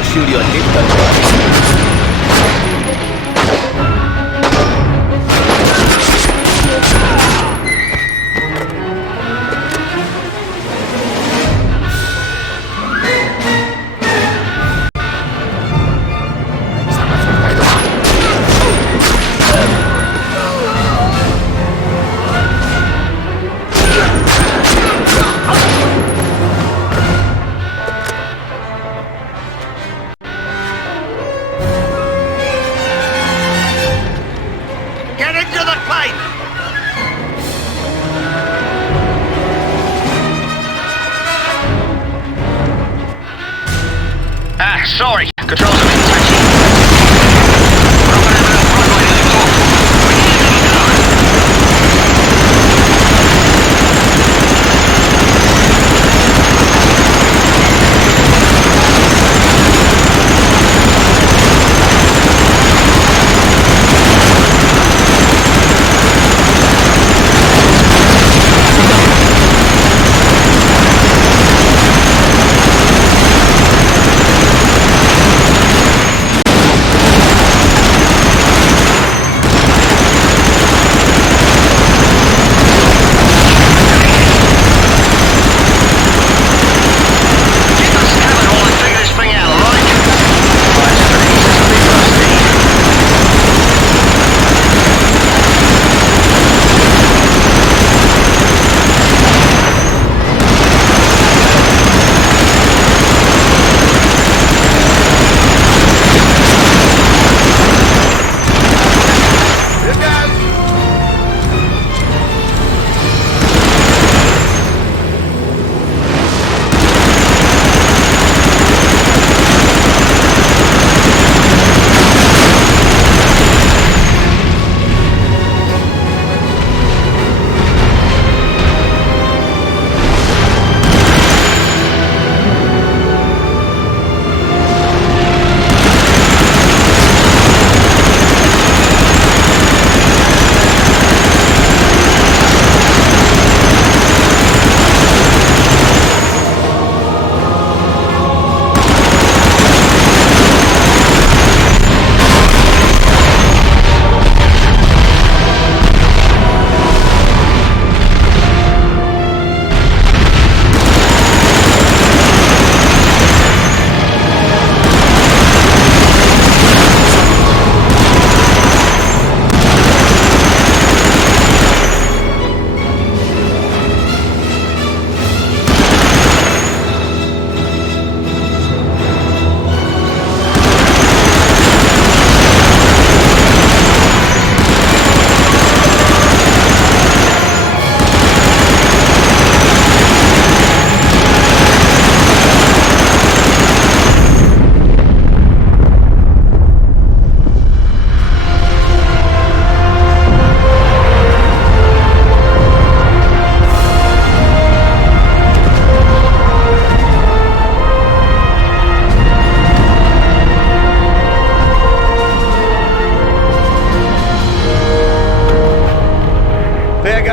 の修理はできたのか。Sorry, controls have been touchy.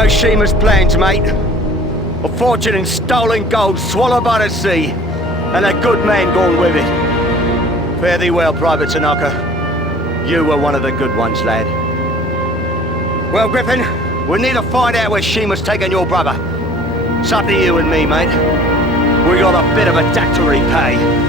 Shima's plans, mate. A fortune in stolen gold swallowed by the sea, and a good man gone with it. Fare thee well, Private Tanaka. You were one of the good ones, lad. Well, Griffin, we need to find out where Shima's taken your brother. It's up to you and me, mate. We got a bit of a debt to repay.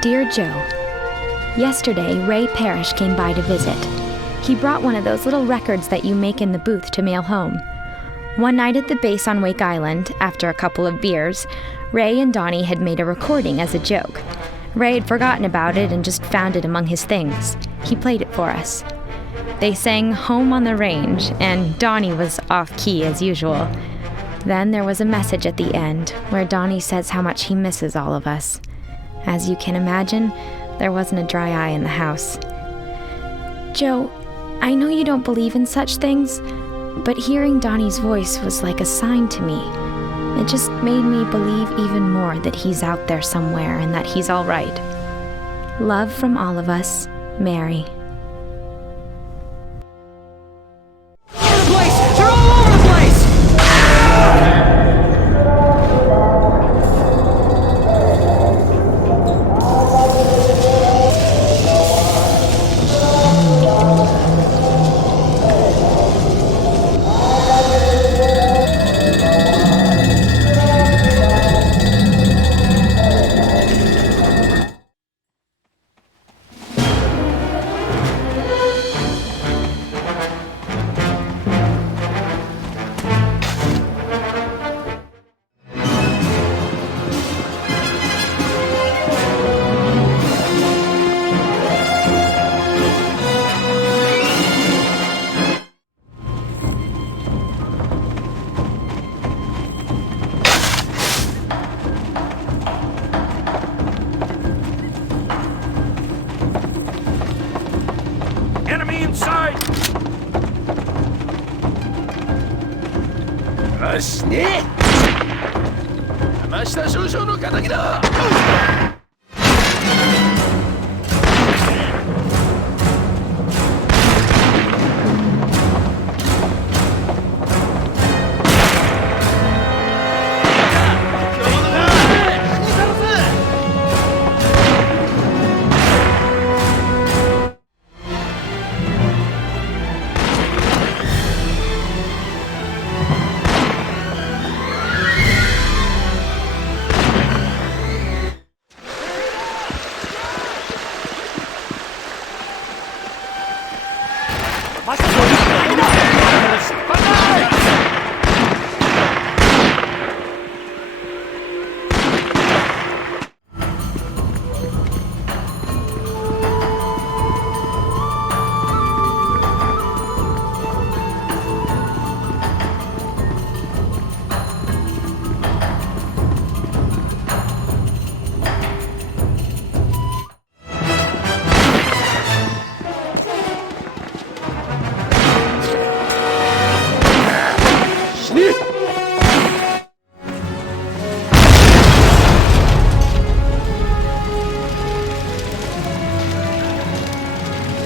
Dear Joe, yesterday Ray Parrish came by to visit. He brought one of those little records that you make in the booth to mail home. One night at the base on Wake Island, after a couple of beers, Ray and Donnie had made a recording as a joke. Ray had forgotten about it and just found it among his things. He played it for us. They sang Home on the Range, and Donnie was off-key as usual. Then there was a message at the end, where Donnie says how much he misses all of us. As you can imagine, there wasn't a dry eye in the house. Joe, I know you don't believe in such things, but hearing Donnie's voice was like a sign to me. It just made me believe even more that he's out there somewhere and that he's all right. Love from all of us, Mary. They're all over the place! Enemy inside! Snake! Yamashita Shoujo no Kataki da!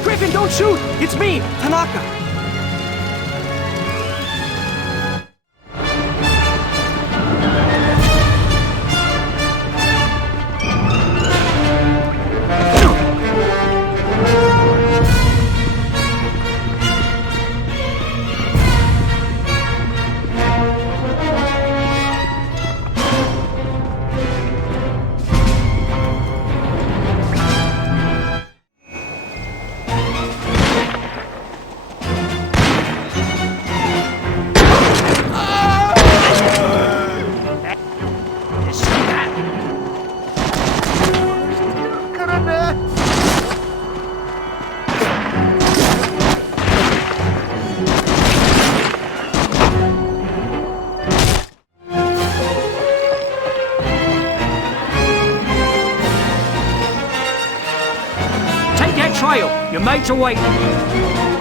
Griffin, don't shoot! It's me, Tanaka! Take that trail! Your mates are waiting!